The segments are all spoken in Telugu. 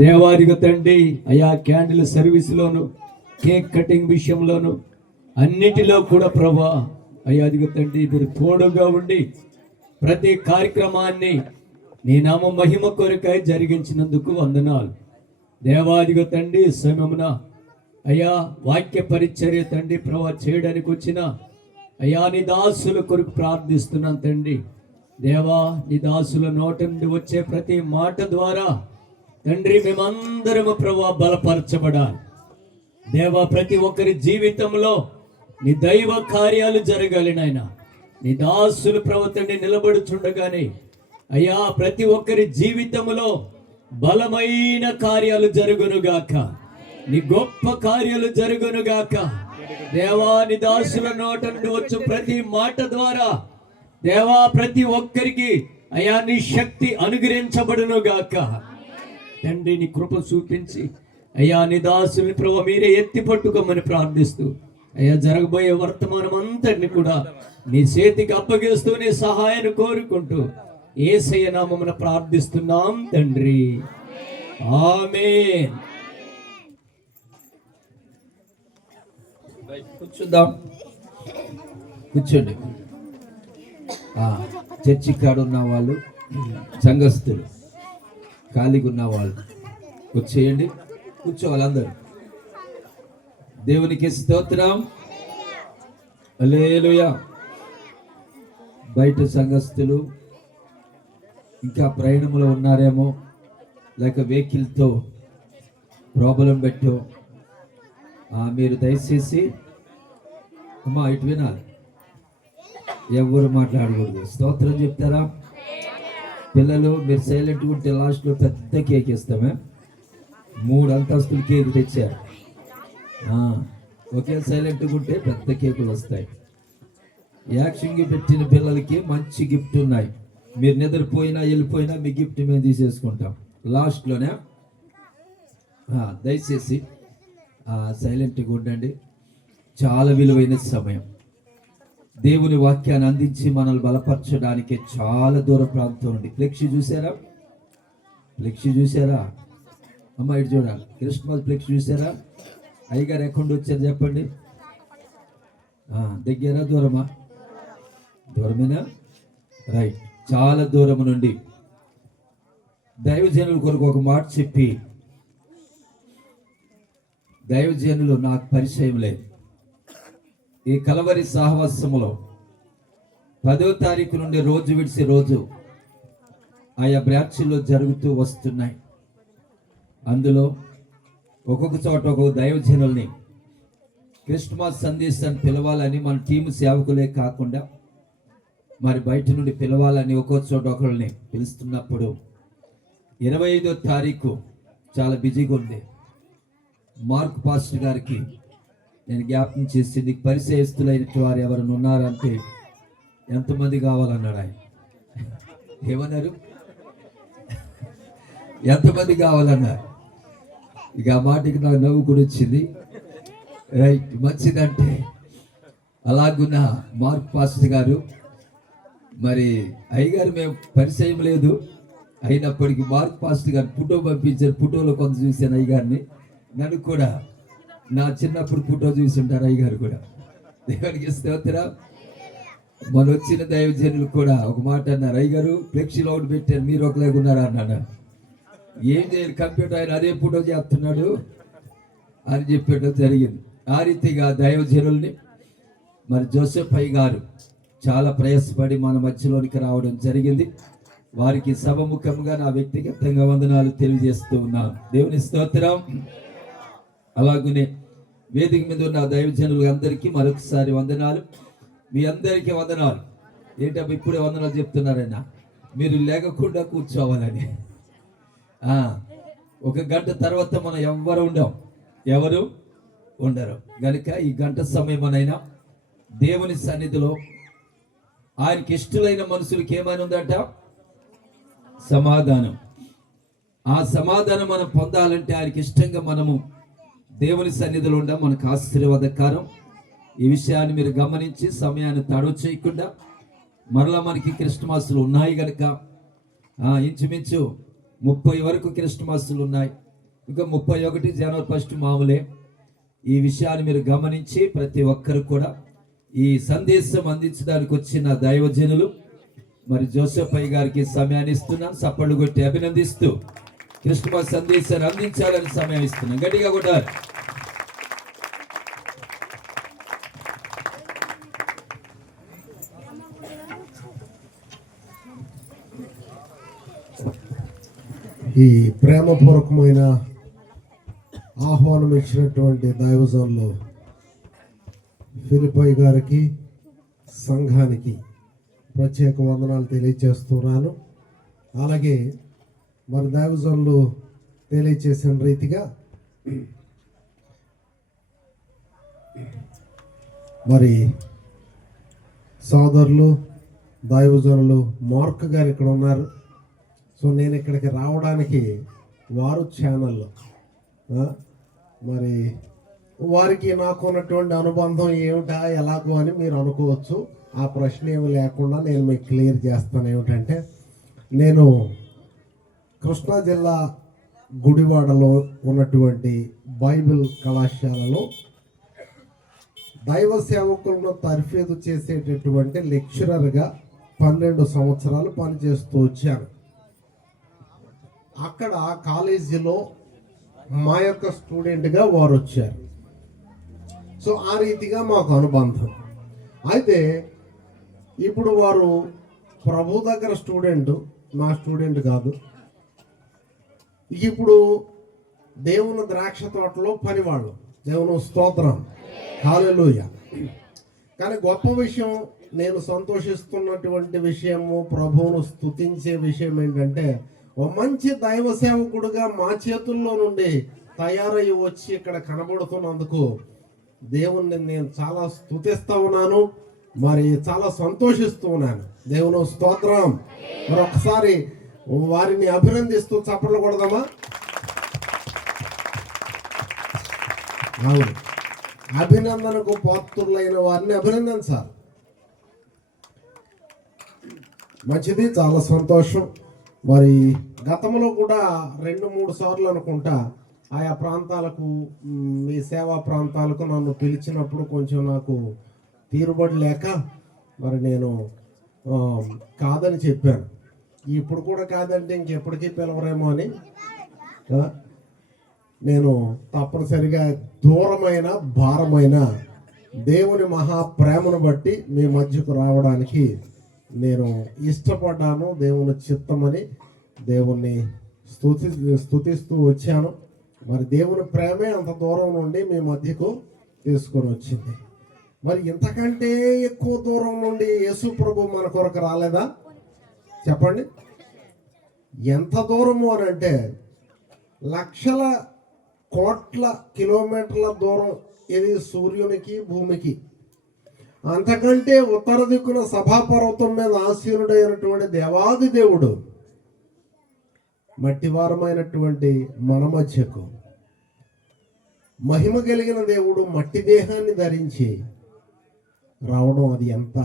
దేవాదిగ తండ్రి అయా క్యాండిల్ సర్వీస్లోను కేక్ కటింగ్ విషయంలోను అన్నిటిలో కూడా ప్రభా అయాదిగ తండ్రి మీరు తోడుగా ఉండి ప్రతి కార్యక్రమాన్ని నీ నామ మహిమ కొరకై జరిగించినందుకు వందనాలు. దేవాదిగ తండ్రి సమయమున అయా వాక్య పరిచర్య తండ్రి ప్రభా చేయడానికి వచ్చిన అయా నీ దాసుల కొరకు ప్రార్థిస్తున్నాను తండ్రి. దేవా నీ దాసుల నోట నుండి వచ్చే ప్రతి మాట ద్వారా తండ్రి మేమందరము ప్రభా బలపరచబడాలి. దేవా ప్రతి ఒక్కరి జీవితంలో నీ దైవ కార్యాలు జరగాలి నాయన. నీ దాసులు ప్రవర్తన నిలబడుచుండగానే అయ్యా ప్రతి ఒక్కరి జీవితంలో బలమైన కార్యాలు జరుగునుగాక, నీ గొప్ప కార్యాలు జరుగునుగాక. దేవా నీ దాసుల నోట నుండి వచ్చు ప్రతి మాట ద్వారా దేవా ప్రతి ఒక్కరికి అయా నీ శక్తి అనుగ్రహించబడునుగాక. తండ్రి నీ కృప చూపించి అయ్యా నీ దాసుని ప్రభు మీరే ఎత్తి పట్టుకోమని ప్రార్థిస్తూ అయ్యా జరగబోయే వర్తమానం అంతటిని కూడా నీ చేతికి అప్పగిస్తూ నీ సహాయాన్ని కోరుకుంటూ యేసయ్య నామమున ప్రార్థిస్తున్నాం తండ్రి, ఆమేన్. కూర్చుందాం, కూర్చోండి. చర్చి కాడున్న వాళ్ళు, సంఘస్థులు, ఖాళీగా ఉన్న వాళ్ళు వచ్చేయండి, కూర్చోవాలి అందరూ. దేవునికి స్తోత్రం, హల్లెలూయా. బయట సంఘస్థులు ఇంకా ప్రయాణంలో ఉన్నారేమో, లేక వెహికల్తో ప్రాబ్లం పెట్టో మీరు దయచేసి అమ్మా ఇటు వినాలి, ఎవరు మాట్లాడకూడదు. స్తోత్రం చెప్తారా? పిల్లలు మీరు సైలెంట్గా ఉంటే లాస్ట్లో పెద్ద కేక్ ఇస్తామే. 3 అంతస్తుల కేక్ తెచ్చారు. ఒకే సైలెంట్గా ఉంటే పెద్ద కేకులు వస్తాయి. యాక్షన్కి పెట్టిన పిల్లలకి మంచి గిఫ్ట్ ఉన్నాయి. మీరు నిద్రపోయినా వెళ్ళిపోయినా మీ గిఫ్ట్ మేము తీసేసుకుంటాం లాస్ట్లోనే. దయచేసి సైలెంట్గా ఉండండి. చాలా విలువైన సమయం. దేవుని వాక్యాన్ని అందించి మనల్ని బలపరచడానికి చాలా దూర ప్రాంతం నుండి ఫ్లెక్సీ చూసారా? ఫ్లెక్సీ చూసారా అమ్మా? ఇటు చూడాలి. క్రిస్మస్ ఫ్లెక్సీ చూసారా? అయ్యగారు ఎక్కడ వచ్చారు చెప్పండి. దగ్గర దూరమా? దూరమేనా? రైట్. చాలా దూరం నుండి దైవజనుల కొరకు ఒక మాట చెప్పి, దైవజనులు నాకు పరిచయం లేదు. ఈ కలవరి సహవాసములో 10వ తారీఖు నుండి రోజు విడిసి రోజు ఆయా బ్రాంచ్లో జరుగుతూ వస్తున్నాయి. అందులో ఒక్కొక్క చోట ఒక్కొక్క దైవజనుల్ని క్రిస్మస్ సందేశాన్ని పిలవాలని మన టీము సేవకులే కాకుండా మరి బయట నుండి పిలవాలని ఒక్కొక్క చోట ఒకరిని పిలుస్తున్నప్పుడు 25వ తారీఖు చాలా బిజీగా ఉంది. మార్క్ పాస్టర్ గారికి నేను జ్ఞాపకం చేసి, నీకు పరిచయస్తులైన వారు ఎవరైనా ఉన్నారంటే ఎంతమంది కావాలన్నాడు ఆయన. ఏమన్నారు? ఎంతమంది కావాలన్నారు. ఇక ఆ మాటకి నాకు నవ్వు కూడా వచ్చింది. రైట్, మంచిదంటే అలాగున్న మార్క్ పాస్టర్ గారు మరి అయ్యగారు మేము పరిచయం లేదు, అయినప్పటికీ మార్క్ పాస్టర్ గారు ఫోటో పంపించారు. ఫోటోలో కొంత చూశాను అయ్యగారిని. నన్ను కూడా నా చిన్నప్పుడు ఫోటో చూసి ఉంటారు అయ్యగారు కూడా. దేవునికి స్తోత్రం. మన వచ్చిన దైవజనులు కూడా ఒక మాట అన్నారు, అయ్యగారు ఫ్లెక్సీలో ఒకటి పెట్టారు, మీరు ఒకలాగా ఉన్నారా అన్నాడు. ఏం చేయాలి, కంప్యూటర్ ఆయన అదే ఫోటో చేస్తున్నాడు అని చెప్పడం జరిగింది. ఆ రీతిగా దైవజనుల్ని మరి జోసెఫ్ అయ్య గారు చాలా ప్రయాసపడి మన మధ్యలోనికి రావడం జరిగింది. వారికి సభముఖంగా నా వ్యక్తిగతంగా వందనాలు తెలియజేస్తూ ఉన్నాను. దేవుని స్తోత్రం. అలాగనే వేదిక మీద ఉన్న దైవజనులు అందరికీ మరొకసారి వందనాలు. మీ అందరికీ వందనాలు. ఏంటబ్బా ఇప్పుడే వందనాలు చెప్తున్నారైనా? మీరు లేకుండా కూర్చోవాలని. 1 గంట తర్వాత మనం ఎవరు ఉండరు కనుక ఈ గంట సమయమనైనా దేవుని సన్నిధిలో ఆయనకి ఇష్టలైన మనుషులకి ఏమైనా ఉందట? సమాధానం. ఆ సమాధానం మనం పొందాలంటే ఆయనకి ఇష్టంగా మనము దేవుని సన్నిధిలో ఉండం మనకు ఆశీర్వాదకరం. ఈ విషయాన్ని మీరు గమనించి సమయాన్ని తడవ చేయకుండా, మరలా మనకి క్రిస్మస్లు ఉన్నాయి కనుక ఇంచుమించు 30 వరకు క్రిస్మస్లు ఉన్నాయి. ఇంకా 31 జనవరి 1 మామూలే. ఈ విషయాన్ని మీరు గమనించి ప్రతి ఒక్కరు కూడా ఈ సందేశం అందించడానికి వచ్చిన దైవజనులు మరి జోసెఫ్ అయ్య గారికి సమయాన్ని ఇస్తున్నాను. చప్పళ్ళు కొట్టి అభినందిస్తూ క్రిస్మస్ సందేశాన్ని అందించాలని సమయం ఇస్తున్నాను. గట్టిగా కూడా ఈ ప్రేమపూర్వకమైన ఆహ్వానం ఇచ్చినటువంటి దైవజనులు ఫిలిప్పయ్య గారికి, సంఘానికి ప్రత్యేక వందనాలు తెలియజేస్తున్నాను. అలాగే మరి దైవజనులు తెలియజేసిన రీతిగా మరి సోదరులు దైవజనులు మార్క్ గారు ఇక్కడ ఉన్నారు. సో నేను ఇక్కడికి రావడానికి వారు ఛానల్ మరి వారికి నాకు ఉన్నటువంటి అనుబంధం ఏమిటా ఎలాగో అని మీరు అనుకోవచ్చు. ఆ ప్రశ్న ఏమి లేకుండా నేను మీకు క్లియర్ చేస్తాను. ఏమిటంటే నేను కృష్ణా జిల్లా గుడివాడలో ఉన్నటువంటి బైబిల్ కళాశాలలో దైవ సేవకులను తర్ఫీదు చేసేటటువంటి లెక్చరర్గా 12 సంవత్సరాలు పనిచేస్తూ వచ్చాను. అక్కడ కాలేజీలో మా యొక్క స్టూడెంట్గా వారు వచ్చారు. సో ఆ రీతిగా మాకు అనుబంధం. అయితే ఇప్పుడు వారు ప్రభు దగ్గర స్టూడెంట్, మా స్టూడెంట్ కాదు. ఇప్పుడు దేవుని ద్రాక్ష తోటలో పనివాళ్ళు. దేవుని స్తోత్రం, హల్లెలూయా. కానీ గొప్ప విషయం, నేను సంతోషిస్తున్నటువంటి విషయము, ప్రభువును స్తుతించే విషయం ఏంటంటే ఓ మంచి దైవ సేవకుడుగా మా చేతుల్లో నుండి తయారయ్యి వచ్చి ఇక్కడ కనబడుతున్నందుకు దేవుణ్ణి నేను చాలా స్తుతిస్తూ ఉన్నాను. మరి చాలా సంతోషిస్తూ ఉన్నాను. దేవుని స్తోత్రం. మరొకసారి వారిని అభినందిస్తూ చప్పట్లు కొడదామా? అవును, అభినందనకు పాత్రులైన వారిని అభినందించాలి. మంచిది, చాలా సంతోషం. మరి గతంలో కూడా 2-3 సార్లు అనుకుంటా ఆయా ప్రాంతాలకు, మీ సేవా ప్రాంతాలకు నన్ను పిలిచినప్పుడు కొంచెం నాకు తీరుబడి లేక మరి నేను కాదని చెప్పాను. ఇప్పుడు కూడా కాదంటే ఇంకెప్పటికీ పిలవరేమో అని నేను తప్పనిసరిగా దూరమైన భారమైన దేవుని మహాప్రేమను బట్టి మీ మధ్యకు రావడానికి నేను ఇష్టపడ్డాను. దేవుని చిత్తమని దేవుణ్ణి స్తుతిస్తూ వచ్చాను. మరి దేవుని ప్రేమే అంత దూరం నుండి మీ మధ్యకు తీసుకొని వచ్చింది. మరి ఇంతకంటే ఎక్కువ దూరం నుండి యేసు ప్రభు మన కొరకు రాలేదా? చెప్పండి. ఎంత దూరము అని అంటే లక్షల కోట్ల కిలోమీటర్ల దూరం ఇది సూర్యునికి భూమికి. అంతకంటే ఉత్తర దిక్కున సభాపర్వతం మీద ఆసీనుడైనటువంటి దేవాది దేవుడు మట్టివారమైనటువంటి మన మధ్యకు, మహిమ కలిగిన దేవుడు మట్టి దేహాన్ని ధరించి రావడం అది ఎంత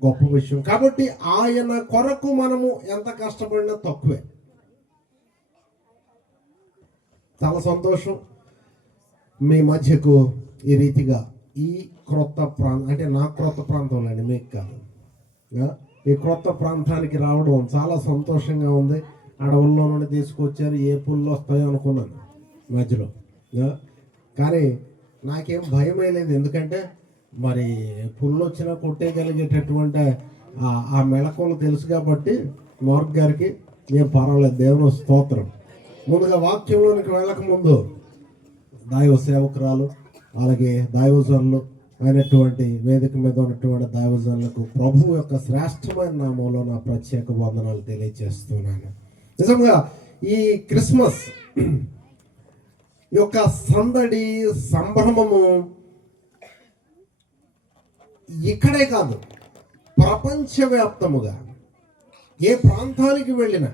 గొప్ప విషయం. కాబట్టి ఆయన కొరకు మనము ఎంత కష్టపడినా తక్కువే. చాలా సంతోషం మీ మధ్యకు ఈ రీతిగా ఈ క్రొత్త ప్రాంతం, అంటే నా క్రొత్త ప్రాంతంలో అండి, మీకు కాదు, ఈ క్రొత్త ప్రాంతానికి రావడం చాలా సంతోషంగా ఉంది. అడవుల్లో నుండి తీసుకొచ్చారు, ఏ పుల్లు వస్తాయో అనుకున్నాను మధ్యలో, కానీ నాకేం భయం లేదు. ఎందుకంటే మరి పుల్లు వచ్చినా కొట్టేయగలిగేటటువంటి ఆ మెళకువలు తెలుసు కాబట్టి మార్క్ గారికి ఏం పర్వాలేదు. దేవుని స్తోత్రం. ముందుగా వాక్యంలోనికి వెళ్ళక ముందు దైవ సేవకురాలు అలాగే దైవజనులు అయినటువంటి వేదిక మీద ఉన్నటువంటి దైవజనులకు ప్రభు యొక్క శ్రేష్టమైన నామంలో నా ప్రత్యేక వందనాలు తెలియజేస్తున్నాను. నిజంగా ఈ క్రిస్మస్ యొక్క సందడి, సంభ్రమము ఇక్కడే కాదు, ప్రపంచవ్యాప్తముగా ఏ ప్రాంతానికి వెళ్ళినా,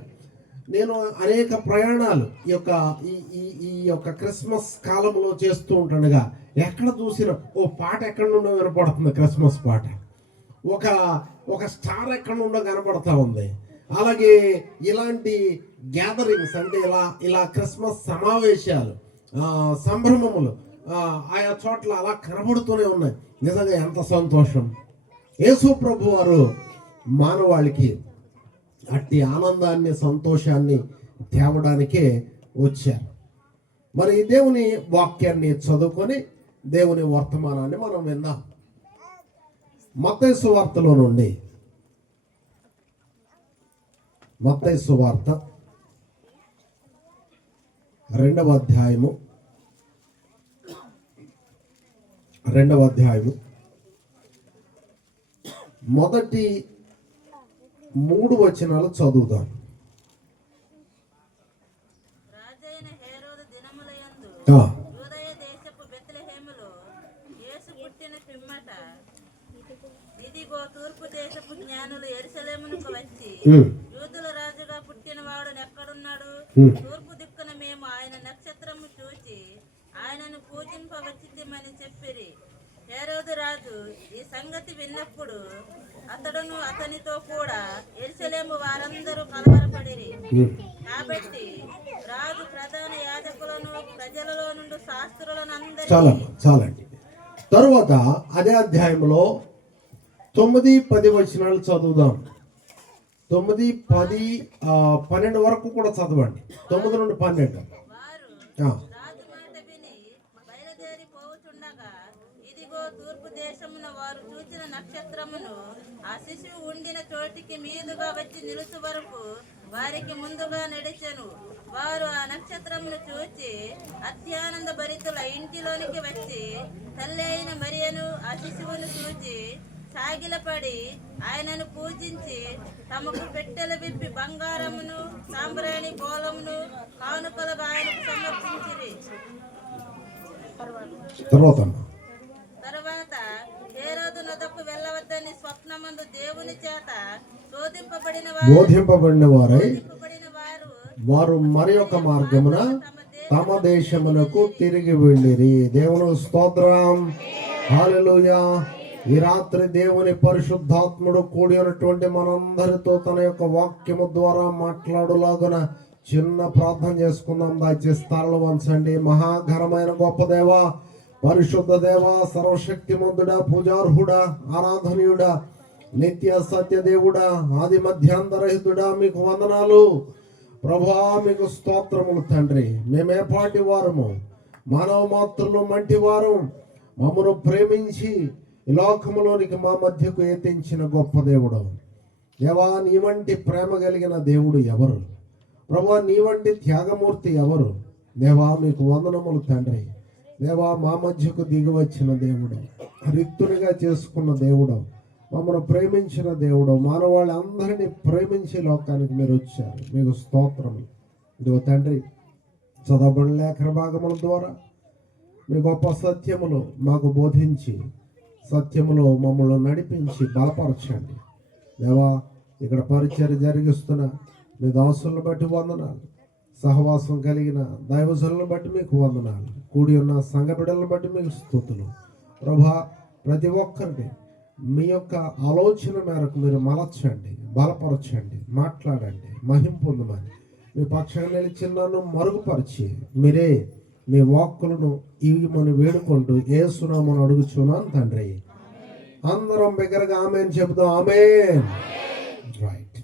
నేను అనేక ప్రయాణాలు ఈ యొక్క క్రిస్మస్ కాలంలో చేస్తూ ఉంటుండగా ఎక్కడ చూసినా ఓ పాట ఎక్కడ నుండో వినపడుతుంది, క్రిస్మస్ పాట. ఒక స్టార్ ఎక్కడ నుండో కనపడతా ఉంది. అలాగే ఇలాంటి గ్యాదరింగ్స్ అంటే ఇలా క్రిస్మస్ సమావేశాలు, సంభ్రమములు ఆయా చోట్ల అలా కనబడుతూనే ఉన్నాయి. నిజంగా ఎంత సంతోషం. యేసు ప్రభు వారు మానవాళికి అట్టి ఆనందాన్ని, సంతోషాన్ని తేవడానికే వచ్చారు. మరి దేవుని వాక్యాన్ని చదువుకొని దేవుని వర్తమానాన్ని మనం విందాం. మత్తయి సువార్తలో నుండి, మత్తయి సువార్త 2వ అధ్యాయము మొదటి 3 వచనాలు చదువుదాం. రాజైన హేరోదు దినములయందు ఆ, యూదయ దేశపు బెత్లెహేములో యేసు పుట్టిన పిమ్మట ఇదిగో తూర్పు దేశపు జ్ఞానులు యెరూషలేమునకు వచ్చి యూదుల రాజుగా పుట్టినవాడు ఎక్కడున్నాడు? తూర్పు దిక్కున మేము ఆయన నక్షత్రము చూచి ఆయనను పూజింపవచ్చితిమని చెప్పిరి. హేరోదు రాజు ఈ సంగతి విన్నప్పుడు అతడును అతనితో కూడా యెరూషలేము వారందరూ కలవరపడిరి. కాబట్టి రాజు ప్రధాన యాజకులను ప్రజలలో నుండి శాస్త్రులను అందరినీ చాలండి. తరువాత అదే అధ్యాయంలో 9-10 వచనాలు చదువుదాం. 9, 10, 12 వరకు కూడా చదవండి. 9 నుండి 12. వారు ఆ, రాజు మాట విని బయలుదేరి పోవుచుండగా ఇదిగో తూర్పు దేశమున వారు చూచిన నక్షత్రమును ఆ శిశువు ఉండిన చోటికి మీదుగా వచ్చి నిలుచు వరకు వారికి ముందుగా నడిచెను. వారు ఆ నక్షత్రమును చూచి అత్యానంద భరితుల ఇంటిలోనికి వచ్చి తల్లి అయిన మరియను ఆ శిశువును చూచి సాగిలపడి ఆయనను పూజించి తమకు పెట్టెలు విప్పి బంగారమును సాంబ్రాణి బోలమును కానుకలుగా ఆయనకు సమర్పించిరి. తర్వాత హేరోదు నొద్దకు వెళ్ళవద్దని స్వప్నమందు దేవుని చేత బోధింపబడిన వారై వారు వారు మరి ఒక మార్గమున తమ దేశమునకు తిరిగి వెళ్ళిరి. దేవుని స్తోత్రం. హల్లెలూయా. ఈ రాత్రి దేవుని పరిశుద్ధాత్ముడు కూడి ఉన్నటువంటి మనందరితో తన యొక్క వాక్యము ద్వారా మాట్లాడులాగున చిన్న ప్రార్థన చేసుకుందాం. దయచేసి తలలు వంచండి. మహాఘనమైన గొప్ప దేవ, పరిశుద్ధ దేవ, సర్వశక్తిమంతుడా, పూజార్హుడా, ఆరాధనీయుడా, నిత్య సత్య దేవుడా, ఆది మధ్యాంతరహితుడా, మీకు వందనాలు ప్రభా. మీకు స్తోత్రములు తండ్రి. మేమేపాటి వారము, మానవ మాత్రులు, మంటి వారు, మమ్మను ప్రేమించి ఈ లోకములోనికి మా మధ్యకు ఎత్తించిన గొప్ప దేవుడు దేవా. నీ వంటి ప్రేమ కలిగిన దేవుడు ఎవరు ప్రభా? నీ వంటి త్యాగమూర్తి ఎవరు దేవా? మీకు వందనములు తండ్రి. దేవా, మా మధ్యకు దిగి వచ్చిన దేవుడు, రిక్తునిగా చేసుకున్న దేవుడు, మమ్మల్ని ప్రేమించిన దేవుడు, మానవాళ్ళందరినీ ప్రేమించే లోకానికి మీరు వచ్చారు. మీకు స్తోత్రములు. ఇదిగో తండ్రి, చదవబడిన లేఖన భాగముల ద్వారా మీ గొప్ప సత్యములు మాకు బోధించి సత్యములో మమ్మల్ని నడిపించి బలపరచండి దేవా. ఇక్కడ పరిచర్య జరిగిస్తున్న మీ దాసులను బట్టి వందనాలు. సహవాసం కలిగిన దైవజనులను బట్టి మీకు వందనాలు. కూడి ఉన్న సంఘ బిడ్డలను బట్టి మీకు స్తుతులు ప్రభా. ప్రతి ఒక్కరిని మీ యొక్క ఆలోచన మేరకు మీరు మలచండి, బలపరచండి, మాట్లాడండి, మహిమ పొందమని మీ పక్షంగా నిలిచిన్నాను మరుగుపరిచి మీరే మీ వాక్కులను ఇవ్వమని వేడుకుంటూ యేసునామమున అడుగుచున్నాను తండ్రి. అందరం బిగ్గరగా ఆమేన్ చెబుతాం. ఆమేన్. రైట్.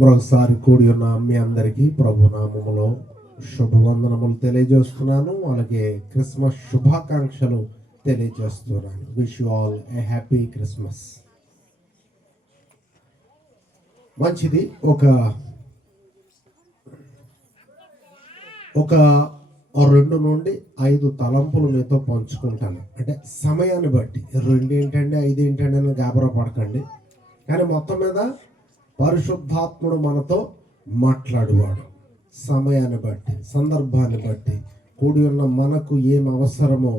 మరొకసారి కూడి ఉన్న మీ అందరికీ ప్రభు నామములో శుభవందనములు తెలియజేస్తున్నాను. అలాగే క్రిస్మస్ శుభాకాంక్షలు తెలియజేస్తున్నాను. Wish you all A happy Christmas. మంచిది. ఒక 2 నుండి 5 తలంపులు మీతో పంచుకుంటాను. అంటే సమయాన్ని బట్టి 2 ఏంటండి 5 ఏంటండి అని గాబరా పడకండి. కానీ మొత్తం మీద పరిశుద్ధాత్ముడు మనతో మాట్లాడువాడు. సమయాన్ని బట్టి, సందర్భాన్ని బట్టి, కూడి ఉన్న మనకు ఏం అవసరమో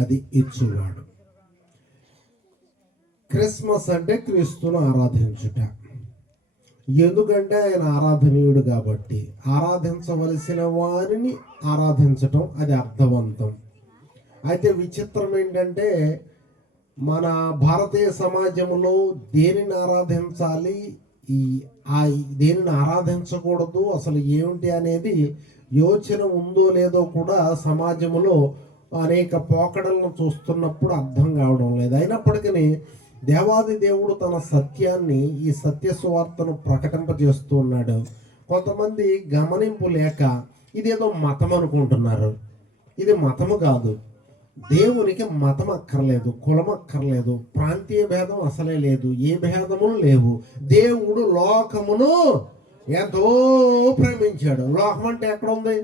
అది ఇచ్చేవాడు. క్రిస్మస్ అంటే క్రీస్తును ఆరాధించుట. ఎందుకంటే ఆయన ఆరాధనీయుడు కాబట్టి, ఆరాధించవలసిన వారిని ఆరాధించటం అది అర్థవంతం. అయితే విచిత్రం ఏంటంటే మన భారతీయ సమాజంలో దేనిని ఆరాధించాలి, ఈ ఆ దేనిని ఆరాధించకూడదు అసలు ఏమిటి అనేది యోచన ఉందో లేదో కూడా సమాజంలో అనేక పోకడలను చూస్తున్నప్పుడు అర్థం కావడం లేదు. అయినప్పటికీ దేవాది దేవుడు తన సత్యాన్ని, ఈ సత్య సువార్తను ప్రకటింపజేస్తూ ఉన్నాడు. కొంతమంది గమనింపు లేక ఇదేదో మతం అనుకుంటున్నారు. ఇది మతము కాదు. దేవునికి మతం అక్కర్లేదు, కులం అక్కర్లేదు, ప్రాంతీయ భేదం అసలే లేదు, ఏ భేదములు లేవు. దేవుడు లోకమును ఎంతో ప్రేమించాడు. లోకం అంటే ఎక్కడ ఉంది?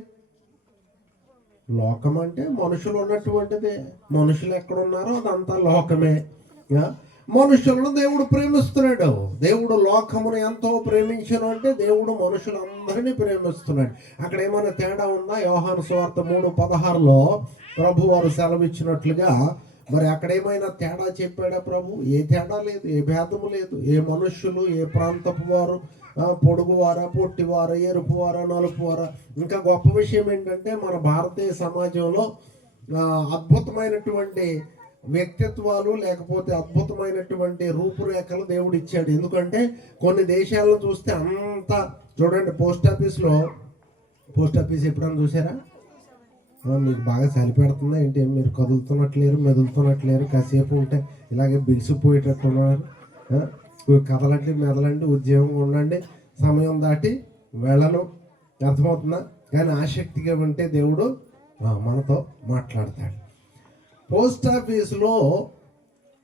లోకం అంటే మనుషులు ఉన్నటువంటిదే. మనుషులు ఎక్కడున్నారో అదంతా లోకమే. మనుషులను దేవుడు ప్రేమిస్తున్నాడు. దేవుడు లోకమును ఎంతో ప్రేమించను అంటే దేవుడు మనుషులందరినీ ప్రేమిస్తున్నాడు. అక్కడ ఏమైనా తేడా ఉందా? యోహాను సువార్త 3:16లో ప్రభు వారు సెలవిచ్చినట్లుగా మరి అక్కడ ఏమైనా తేడా చెప్పాడా ప్రభు? ఏ తేడా లేదు, ఏ భేదము లేదు. ఏ మనుష్యులు, ఏ ప్రాంతపు వారు, పొడుగువారా, పొట్టివారా, ఎరుపువారా, నలుపువారా. ఇంకా గొప్ప విషయం ఏంటంటే మన భారతీయ సమాజంలో అద్భుతమైనటువంటి వ్యక్తిత్వాలు లేకపోతే అద్భుతమైనటువంటి రూపురేఖలు దేవుడు ఇచ్చాడు. ఎందుకంటే కొన్ని దేశాలను చూస్తే అంతా చూడండి, పోస్ట్ ఆఫీస్ ఎప్పుడైనా చూసారా? మీకు బాగా చలిపెడుతుందా ఏంటి? మీరు కదులుతున్నట్లేరు, మెదులుతున్నట్లేరు. కాసేపు ఉంటే ఇలాగే బిగిసిపోయేటట్టున్నారు. కదలండి, మెదలండి, ఉద్యోగం ఉండండి, సమయం దాటి వెళ్ళను. అర్థమవుతుందా? కానీ ఆసక్తిగా ఉంటే దేవుడు మనతో మాట్లాడతాడు. పోస్ట్ ఆఫీసులో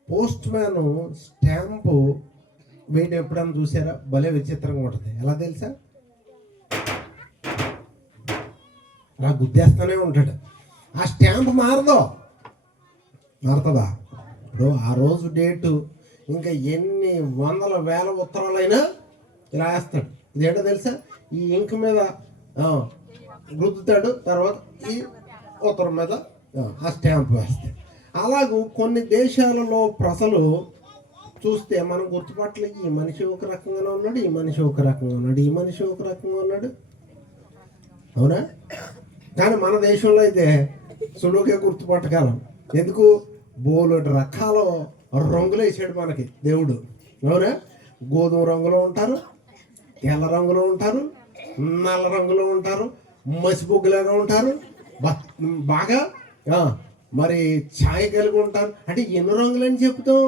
పోస్ట్ మ్యాన్ స్టాంపు వేయడం ఎప్పుడైనా చూసారా? భలే విచిత్రంగా ఉంటుంది. ఎలా తెలుసా? అలా గుద్దేస్తూనే ఉంటాడు. ఆ స్టాంప్ మారుతుందా? ఇప్పుడు ఆ రోజు డేటు ఇంకా ఎన్ని వందల వేల ఉత్తరాలైనా ఇలా వేస్తాడు. ఇదేంటో తెలుసా? ఈ ఇంక్ మీద గుద్దుతాడు, తర్వాత ఈ ఉత్తరం మీద ఆ స్టాంప్ వేస్తాడు. అలాగూ కొన్ని దేశాలలో ప్రజలు చూస్తే మనం గుర్తుపట్టలేదు. ఈ మనిషి ఒక రకంగానే ఉన్నాడు, ఈ మనిషి ఒక రకంగా ఉన్నాడు, ఈ మనిషి ఒక రకంగా ఉన్నాడు. అవునా? కానీ మన దేశంలో అయితే సులువుగా గుర్తుపట్టగలం. ఎందుకు? బోలెడు రకాల రంగులు వేసాడు మనకి దేవుడు. అవునా? గోధుమ రంగులో ఉంటారు, తెల్ల రంగులో ఉంటారు, నల్ల రంగులో ఉంటారు, మసిబొగ్గులాగా ఉంటారు, బాగా మరి ఛాయ్ కలిగి ఉంటారు. అంటే ఎన్ని రంగులని చెప్తాం.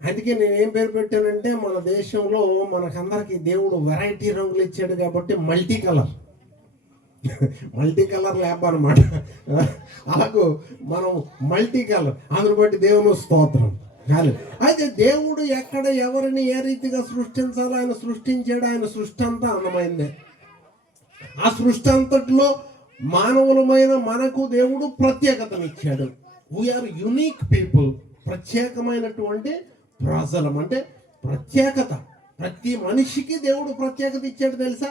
అందుకే నేనేం పేరు పెట్టానంటే మన దేశంలో మనకందరికి దేవుడు వెరైటీ రంగులు ఇచ్చాడు కాబట్టి మల్టీ కలర్ ల్యాబ్ అనమాట. అలాగూ మనం మల్టీ కలర్, అందుని బట్టి దేవుని స్తోత్రం. కాదు అయితే దేవుడు ఎక్కడ ఎవరిని ఏ రీతిగా సృష్టించాలో ఆయన సృష్టించాడు. ఆయన సృష్టి అంతా అందమైందే. ఆ సృష్టి అంతట్లో మానవులమైన మనకు దేవుడు ప్రత్యేకతనిచ్చాడు. We are unique people. ప్రత్యేకమైనటువంటి ప్రజలం. అంటే ప్రత్యేకత. ప్రతి మనిషికి దేవుడు ప్రత్యేకత ఇచ్చాడు తెలుసా?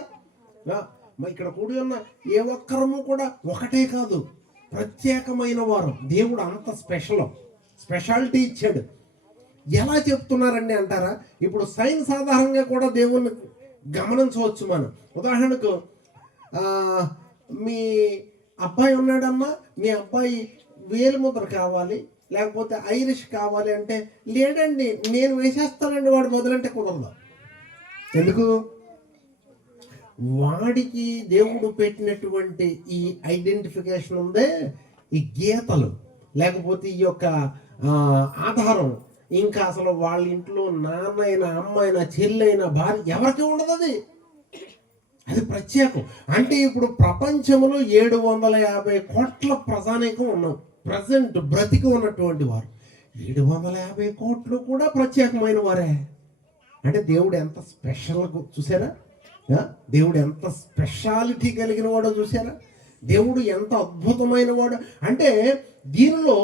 ఇక్కడ కూడి ఉన్న ఏ ఒక్కరము కూడా ఒకటే కాదు, ప్రత్యేకమైన వారు. దేవుడు అంత స్పెషాలిటీ ఇచ్చాడు. ఎలా చెప్తున్నారండి అంటారా? ఇప్పుడు సైన్స్ ఆధారంగా కూడా దేవుణ్ణి గమనించవచ్చు మనం. ఉదాహరణకు మీ అబ్బాయి ఉన్నాడమ్మా, మీ అబ్బాయి వేలుముద్ర కావాలి లేకపోతే ఐరిష్ కావాలి అంటే, లేడండి నేను వేసేస్తానండి వాడు మొదలంటే కుదరదు. ఎందుకు? వాడికి దేవుడు పెట్టినటువంటి ఈ ఐడెంటిఫికేషన్ ఉందే, ఈ గీతలు లేకపోతే ఈ యొక్క ఆధారం ఇంకా అసలు వాళ్ళ ఇంట్లో నాన్నైనా అమ్మైనా చెల్లైనా భార్య ఎవరికి ఉండదు. అది ప్రత్యేకం. అంటే ఇప్పుడు ప్రపంచంలో 750 కోట్ల ప్రజానీకం ఉన్నాం. ప్రజెంట్ బ్రతికి ఉన్నటువంటి వారు 750 కోట్లు కూడా ప్రత్యేకమైన వారే. అంటే దేవుడు ఎంత స్పెషల్ చూసారా? దేవుడు ఎంత స్పెషాలిటీ కలిగిన వాడో చూసారా? దేవుడు ఎంత అద్భుతమైన వాడు అంటే దీనిలో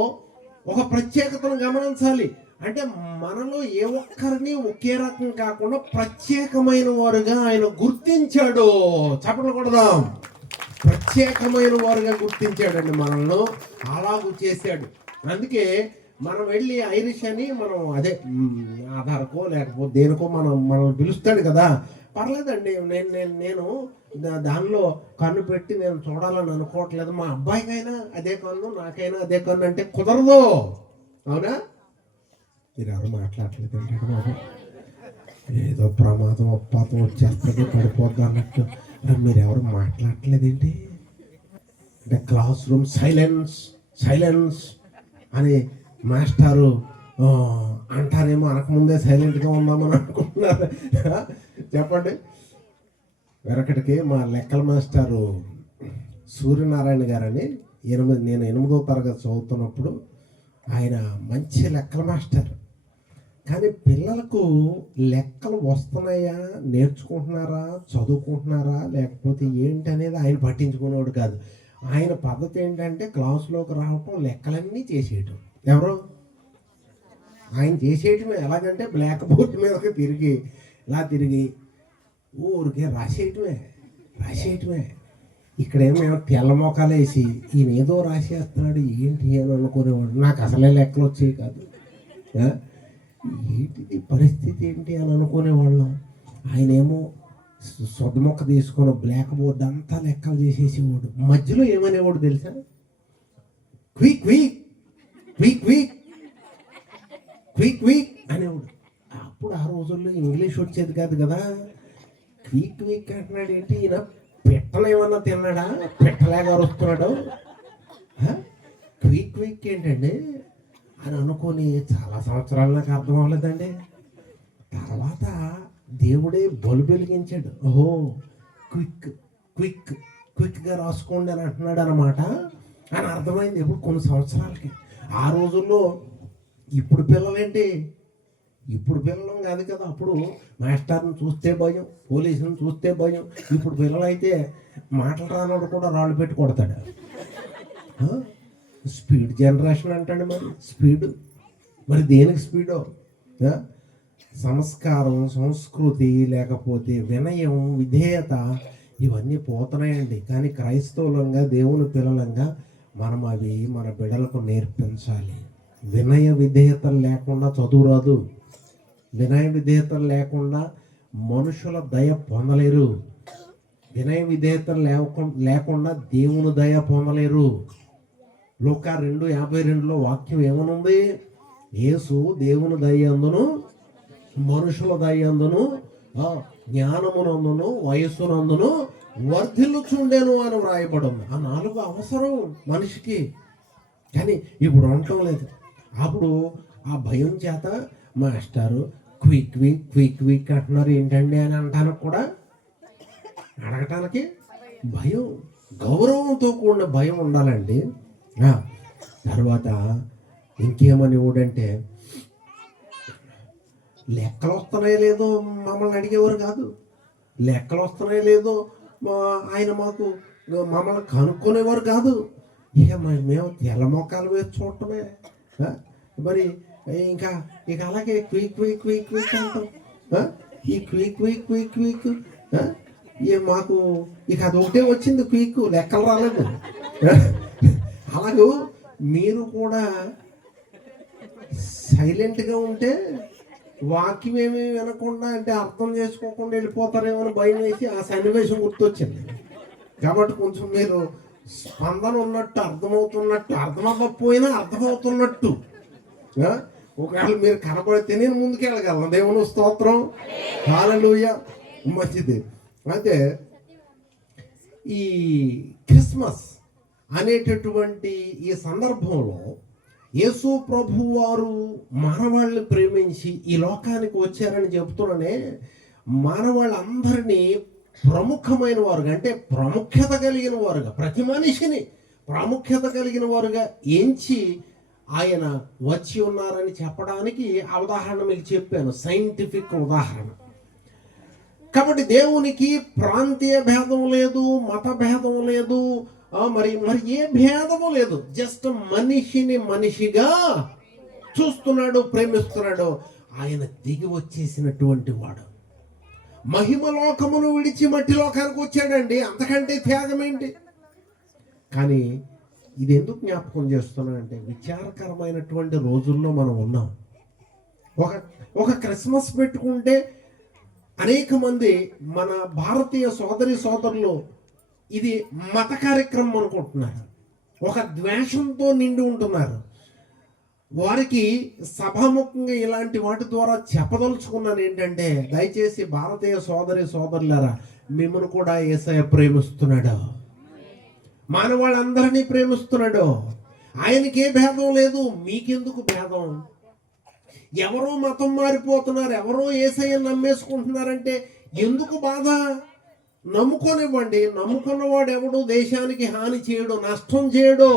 ఒక ప్రత్యేకతను గమనించాలి. అంటే మనలో ఏ ఒక్కరిని ఒకే రకం కాకుండా ప్రత్యేకమైన వారుగా ఆయన గుర్తించాడు. చెప్పలు కొడదాం. ప్రత్యేకమైన వారుగా గుర్తించాడండి మనల్ని. అలాగూ చేశాడు. అందుకే మనం వెళ్ళి ఐరిష్ అని మనం అదే ఆధారకో లేకపోతే దేనికో మనల్ని పిలుస్తాడు కదా. పర్లేదండి, నేను దానిలో కన్ను పెట్టి నేను చూడాలని అనుకోవట్లేదు. మా అబ్బాయికైనా అదే కన్ను, నాకైనా అదే కన్ను అంటే కుదరదు. అవునా? మీరు ఎవరు మాట్లాడలేదు అంటే బాబు. ఏదో ప్రమాదం అప్పాతం వచ్చేస్తుంది పడిపోద్ది అన్నట్టు మీరు ఎవరు మాట్లాడట్లేదేంటి? అంటే క్లాస్ రూమ్ సైలెన్స్ సైలెన్స్ అని మాస్టారు అంటారేమో, అనకముందే సైలెంట్గా ఉన్నామని అనుకుంటున్నారు. చెప్పండి. వెనకటికి మా లెక్కల మాస్టారు సూర్యనారాయణ గారని నేను 8వ తరగతి చదువుతున్నప్పుడు ఆయన మంచి లెక్కల మాస్టర్. కానీ పిల్లలకు లెక్కలు వస్తున్నాయా, నేర్చుకుంటున్నారా, చదువుకుంటున్నారా లేకపోతే ఏంటి అనేది ఆయన పట్టించుకునేవాడు కాదు. ఆయన పద్ధతి ఏంటంటే క్లాసులోకి రావటం, లెక్కలన్నీ చేసేయటం. ఎవరు? ఆయన చేసేయటమే. ఎలాగంటే బ్లాక్ బోర్డు మీదకి ఇలా తిరిగి ఊరికే రాసేయటమే. ఇక్కడేమో తెల్ల మొక్కలు వేసి ఈయన ఏదో రాసేస్తున్నాడు ఏంటి అని అనుకునేవాడు. నాకు అసలే లెక్కలు వచ్చేవి కాదు. ఏంటిది పరిస్థితి ఏంటి అని అనుకునేవాళ్ళం. ఆయన ఏమో సొద్ద మొక్క తీసుకొని బ్లాక్ బోర్డ్ అంతా లెక్కలు చేసేసేవాడు. మధ్యలో ఏమనేవాడు తెలుసా? Quick quick quick quick quick quick అనేవాడు. అప్పుడు ఆ రోజుల్లో ఇంగ్లీష్ వచ్చేది కాదు కదా. క్విక్ క్విక్ అంటున్నాడు ఏంటి, ఈయన పెట్టలు ఏమన్నా తిన్నాడా, పెట్టలేగా వస్తున్నాడు. క్విక్ క్విక్ ఏంటండి అని అనుకొని చాలా సంవత్సరాలు నాకు అర్థం అవ్వలేదండి. తర్వాత దేవుడే బల్బు వెలిగించాడు. ఓహో క్విక్ క్విక్ క్విక్గా రాసుకోండి అని అంటున్నాడు అనమాట అని అర్థమైంది ఎప్పుడు కొన్ని సంవత్సరాలకి. ఆ రోజుల్లో ఇప్పుడు పిల్లలేంటి, ఇప్పుడు పిల్లలం కాదు కదా. అప్పుడు మాస్టర్ని చూస్తే భయం, పోలీసుని చూస్తే భయం. ఇప్పుడు పిల్లలైతే మాటలు రానోడు కూడా రాళ్ళు పెట్టి కొడతాడు. స్పీడ్ జనరేషన్ అంటాడు. మరి స్పీడ్, మరి దేనికి స్పీడో? సంస్కారం, సంస్కృతి, లేకపోతే వినయం, విధేయత ఇవన్నీ పోతున్నాయండి. కానీ క్రైస్తవులంగా, దేవుని పిల్లలంగా మనం అవి మన బిడ్డలకు నేర్పించాలి. వినయ విధేయతలు లేకుండా చదువు రాదు. వినయ విధేయతలు లేకుండా మనుషుల దయ పొందలేరు. వినయ విధేయతలు లేకుండా దేవుని దయ పొందలేరు. లూకా 2:52లో వాక్యం ఏమనుంది? యేసు దేవుని దయ అందును మనుషుల దయ అందును జ్ఞానమునందును వయస్సునందును వర్ధిల్లుచుండెను అని వ్రాయబడింది. ఆ 4 అవసరం మనిషికి. కానీ ఇప్పుడు ఉండటం లేదు. అప్పుడు ఆ భయం చేత మాస్టారు క్విక్ క్విక్ క్విక్ క్విక్ అంటున్నారు ఏంటండి అని అంటానికి కూడా, అడగటానికి భయం. గౌరవంతో కూడిన భయం ఉండాలండి. తర్వాత ఇంకేమని ఊడంటే, లెక్కలు వస్తున్నాయో లేదో మమ్మల్ని అడిగేవారు కాదు. లెక్కలు వస్తున్నాయో లేదో ఆయన మమ్మల్ని కనుక్కునేవారు కాదు. ఇక మేము తెల్ల మొక్కలు వేసి చూడటమే. మరి ఇక అలాగే క్విక్ క్విక్ క్విక్ క్విక్ అంటాం. ఈ క్విక్ క్విక్ క్విక్ క్విక్ మాకు ఇక అది ఒకటే వచ్చింది, క్విక్, లెక్కలు రాలేదు. అలాగూ మీరు కూడా సైలెంట్గా ఉంటే వాక్యం ఏమీ వినకుండా, అంటే అర్థం చేసుకోకుండా వెళ్ళిపోతారేమో అని భయం వేసి ఆ సన్నివేశం గుర్తొచ్చింది. కాబట్టి కొంచెం మీరు స్పందన ఉన్నట్టు, అర్థమవుతున్నట్టు, అర్థమవ్వకపోయినా అర్థమవుతున్నట్టు, ఒకవేళ మీరు కనబడితే నేను ముందుకెళ్ళగలను. దేవుని స్తోత్రం, హల్లెలూయా, మంచిది. అయితే ఈ క్రిస్మస్ అనేటటువంటి ఈ సందర్భంలో యేసు ప్రభు వారు మానవాళ్ళని ప్రేమించి ఈ లోకానికి వచ్చారని చెప్తున్నానే, మానవాళ్ళందరినీ ప్రముఖమైన వారుగా, అంటే ప్రాముఖ్యత కలిగిన వారుగా, ప్రతి మనిషిని ప్రాముఖ్యత కలిగిన వారుగా ఎంచి ఆయన వచ్చి ఉన్నారని చెప్పడానికి ఆ ఉదాహరణ మీకు చెప్పాను, సైంటిఫిక్ ఉదాహరణ. కాబట్టి దేవునికి ప్రాంతీయ భేదం లేదు, మత భేదం లేదు, మరి ఏ భేదము లేదు. జస్ట్ మనిషిని మనిషిగా చూస్తున్నాడు, ప్రేమిస్తున్నాడు. ఆయన దిగి వచ్చేసినటువంటి వాడు. మహిమలోకమును విడిచి మట్టి లోకానికి వచ్చాడండి. అంతకంటే త్యాగం ఏంటి? కానీ ఇది ఎందుకు జ్ఞాపకం చేస్తున్నా అంటే, విచారకరమైనటువంటి రోజుల్లో మనం ఉన్నాం. ఒక క్రిస్మస్ పెట్టుకుంటే అనేక మంది మన భారతీయ సోదరి సోదరులు ఇది మత కార్యక్రమం అనుకుంటున్నారు. ఒక ద్వేషంతో నిండి ఉంటున్నారు. వారికి సభాముఖంగా ఇలాంటి వాటి ద్వారా చెప్పదలుచుకున్నాను ఏంటంటే, దయచేసి భారతీయ సోదరులారా, మిమ్మల్ని కూడా యేసయ్య ప్రేమిస్తున్నాడు. మానవాళ్ళందరినీ ప్రేమిస్తున్నాడు. ఆయనకి ఏ భేదం లేదు. మీకెందుకు భేదం? ఎవరో మతం మారిపోతున్నారు, ఎవరో యేసయ్యను నమ్మేసుకుంటున్నారంటే ఎందుకు బాధ? నమ్ముకోనివ్వండి. నమ్ముకున్నవాడు ఎవడు దేశానికి హాని చేయడు, నష్టం చేయడు,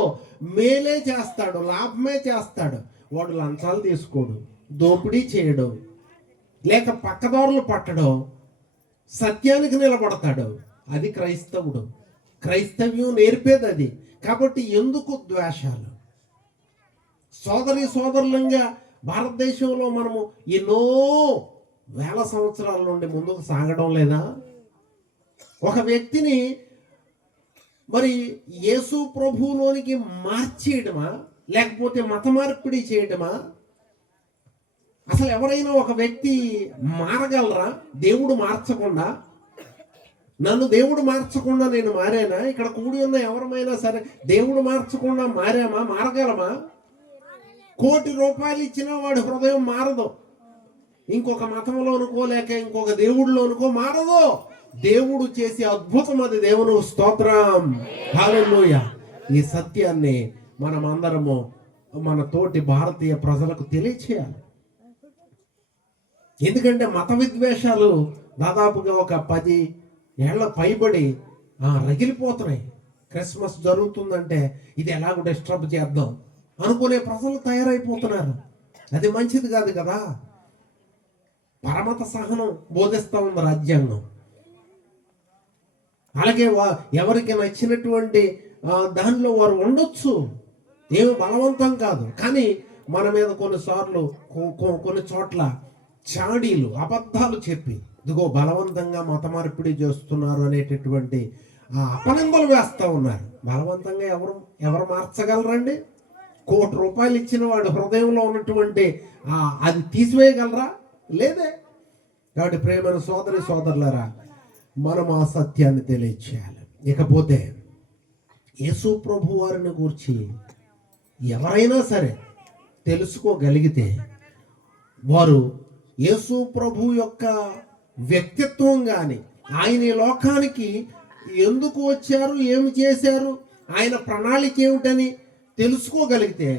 మేలే చేస్తాడు, లాభమే చేస్తాడు. వాడు లంచాలు తీసుకోడు, దోపిడీ చేయడు, లేక పక్కదారులు పట్టడు, సత్యానికి నిలబడతాడు. అది క్రైస్తవుడు. క్రైస్తవ్యం నేర్పేది అది. కాబట్టి ఎందుకు ద్వేషాలు? సోదరులంగా భారతదేశంలో మనము ఎన్నో వేల సంవత్సరాల నుండి ముందుకు సాగడం లేదా? ఒక వ్యక్తిని మరి యేసు ప్రభువులోనికి మార్చేయడమా, లేకపోతే మత మార్పిడి చేయడమా? అసలు ఎవరైనా ఒక వ్యక్తి మారగలరా దేవుడు మార్చకుండా? నన్ను దేవుడు మార్చకుండా నేను మారానా? ఇక్కడ కూడి ఉన్న ఎవరమైనా సరే దేవుడు మార్చకుండా మారగలమా? ₹1,00,00,000 ఇచ్చినా వాడి హృదయం మారదు. ఇంకొక మతంలోనుకో లేక ఇంకొక దేవుడిలోనుకో మారదు. దేవుడు చేసే అద్భుతం అది. దేవుని స్తోత్రం, హల్లెలూయా. ఈ సత్యాన్ని మనం అందరము మన తోటి భారతీయ ప్రజలకు తెలియచేయాలి. ఎందుకంటే మత విద్వేషాలు దాదాపుగా ఒక 10 ఏళ్ల పైబడి రగిలిపోతున్నాయి. క్రిస్మస్ జరుగుతుందంటే ఇది ఎలాగో డిస్టర్బ్ చేద్దాం అనుకునే ప్రజలు తయారైపోతున్నారు. అది మంచిది కాదు కదా. పరమత సహనం బోధిస్తూ ఉంది రాజ్యాంగం. అలాగే ఎవరికి నచ్చినటువంటి దానిలో వారు ఉండొచ్చు, ఏమి బలవంతం కాదు. కానీ మన మీద కొన్నిసార్లు కొన్ని చోట్ల చాడీలు, అబద్ధాలు చెప్పి ఇదిగో బలవంతంగా మత మార్పిడి చేస్తున్నారు అనేటటువంటి అపనిందలు వేస్తూ ఉన్నారు. బలవంతంగా ఎవరు మార్చగలరండి? ₹1,00,00,000 ఇచ్చిన వాడు హృదయంలో ఉన్నటువంటి అది తీసివేయగలరా? లేదే. కాబట్టి ప్రేమైన సోదరులారా, మనం ఆ సత్యాన్ని తెలియచేయాలి. ఇకపోతే యేసు ప్రభు వారిని గురించి ఎవరైనా సరే తెలుసుకోగలిగితే వారు యేసు ప్రభు యొక్క వ్యక్తిత్వం కానీ, ఆయన ఈ లోకానికి ఎందుకు వచ్చారు, ఏమి చేశారు, ఆయన ప్రణాళిక ఏమిటని తెలుసుకోగలిగితే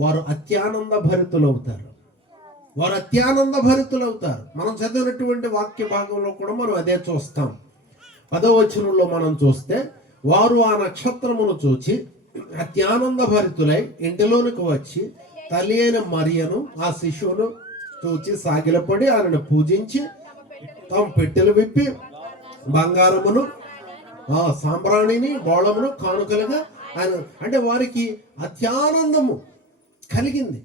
వారు అత్యానంద భరితులవుతారు. మనం చదివినటువంటి వాక్య భాగంలో కూడా మనం అదే చూస్తాం. 10వ వచనంలో మనం చూస్తే, వారు ఆ నక్షత్రమును చూచి అత్యానంద భరితులై ఇంటిలోనికి వచ్చి తల్లి అయిన మరియను ఆ శిశువును చూచి సాగిలపడి ఆయనను పూజించి తమ పెట్టెలు విప్పి బంగారమును సాంబ్రాణిని బోళమును కానుకలుగా ఆయన, అంటే వారికి అత్యానందము కలిగింది.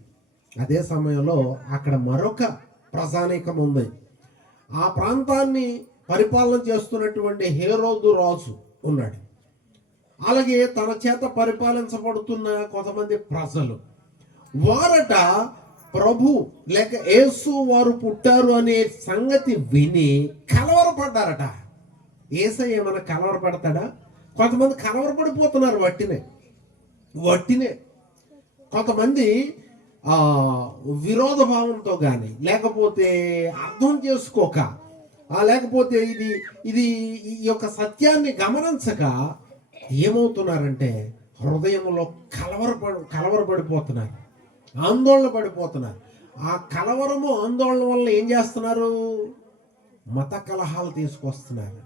అదే సమయంలో అక్కడ మరొక ప్రజానీకం ఉంది. ఆ ప్రాంతాన్ని పరిపాలన చేస్తున్నటువంటి హేరోదు రాజు ఉన్నాడు. అలాగే తన చేత పరిపాలించబడుతున్న కొంతమంది ప్రజలు, వారట ప్రభు లేక యేసు వారు పుట్టారు అనే సంగతి విని కలవరపడ్డారట. యేసయ్య ఏమైనా కలవరపడతాడా? కొంతమంది కలవరపడిపోతున్నారు వట్టినే. కొంతమంది విరోధ భావంతో కానీ, లేకపోతే అర్థం చేసుకోక, లేకపోతే ఇది ఈ యొక్క సత్యాన్ని గమనించక ఏమవుతున్నారంటే హృదయంలో కలవరపడిపోతున్నారు, ఆందోళన పడిపోతున్నారు. ఆ కలవరము ఆందోళన వల్ల ఏం చేస్తున్నారు? మత కలహాలు తీసుకొస్తున్నారు.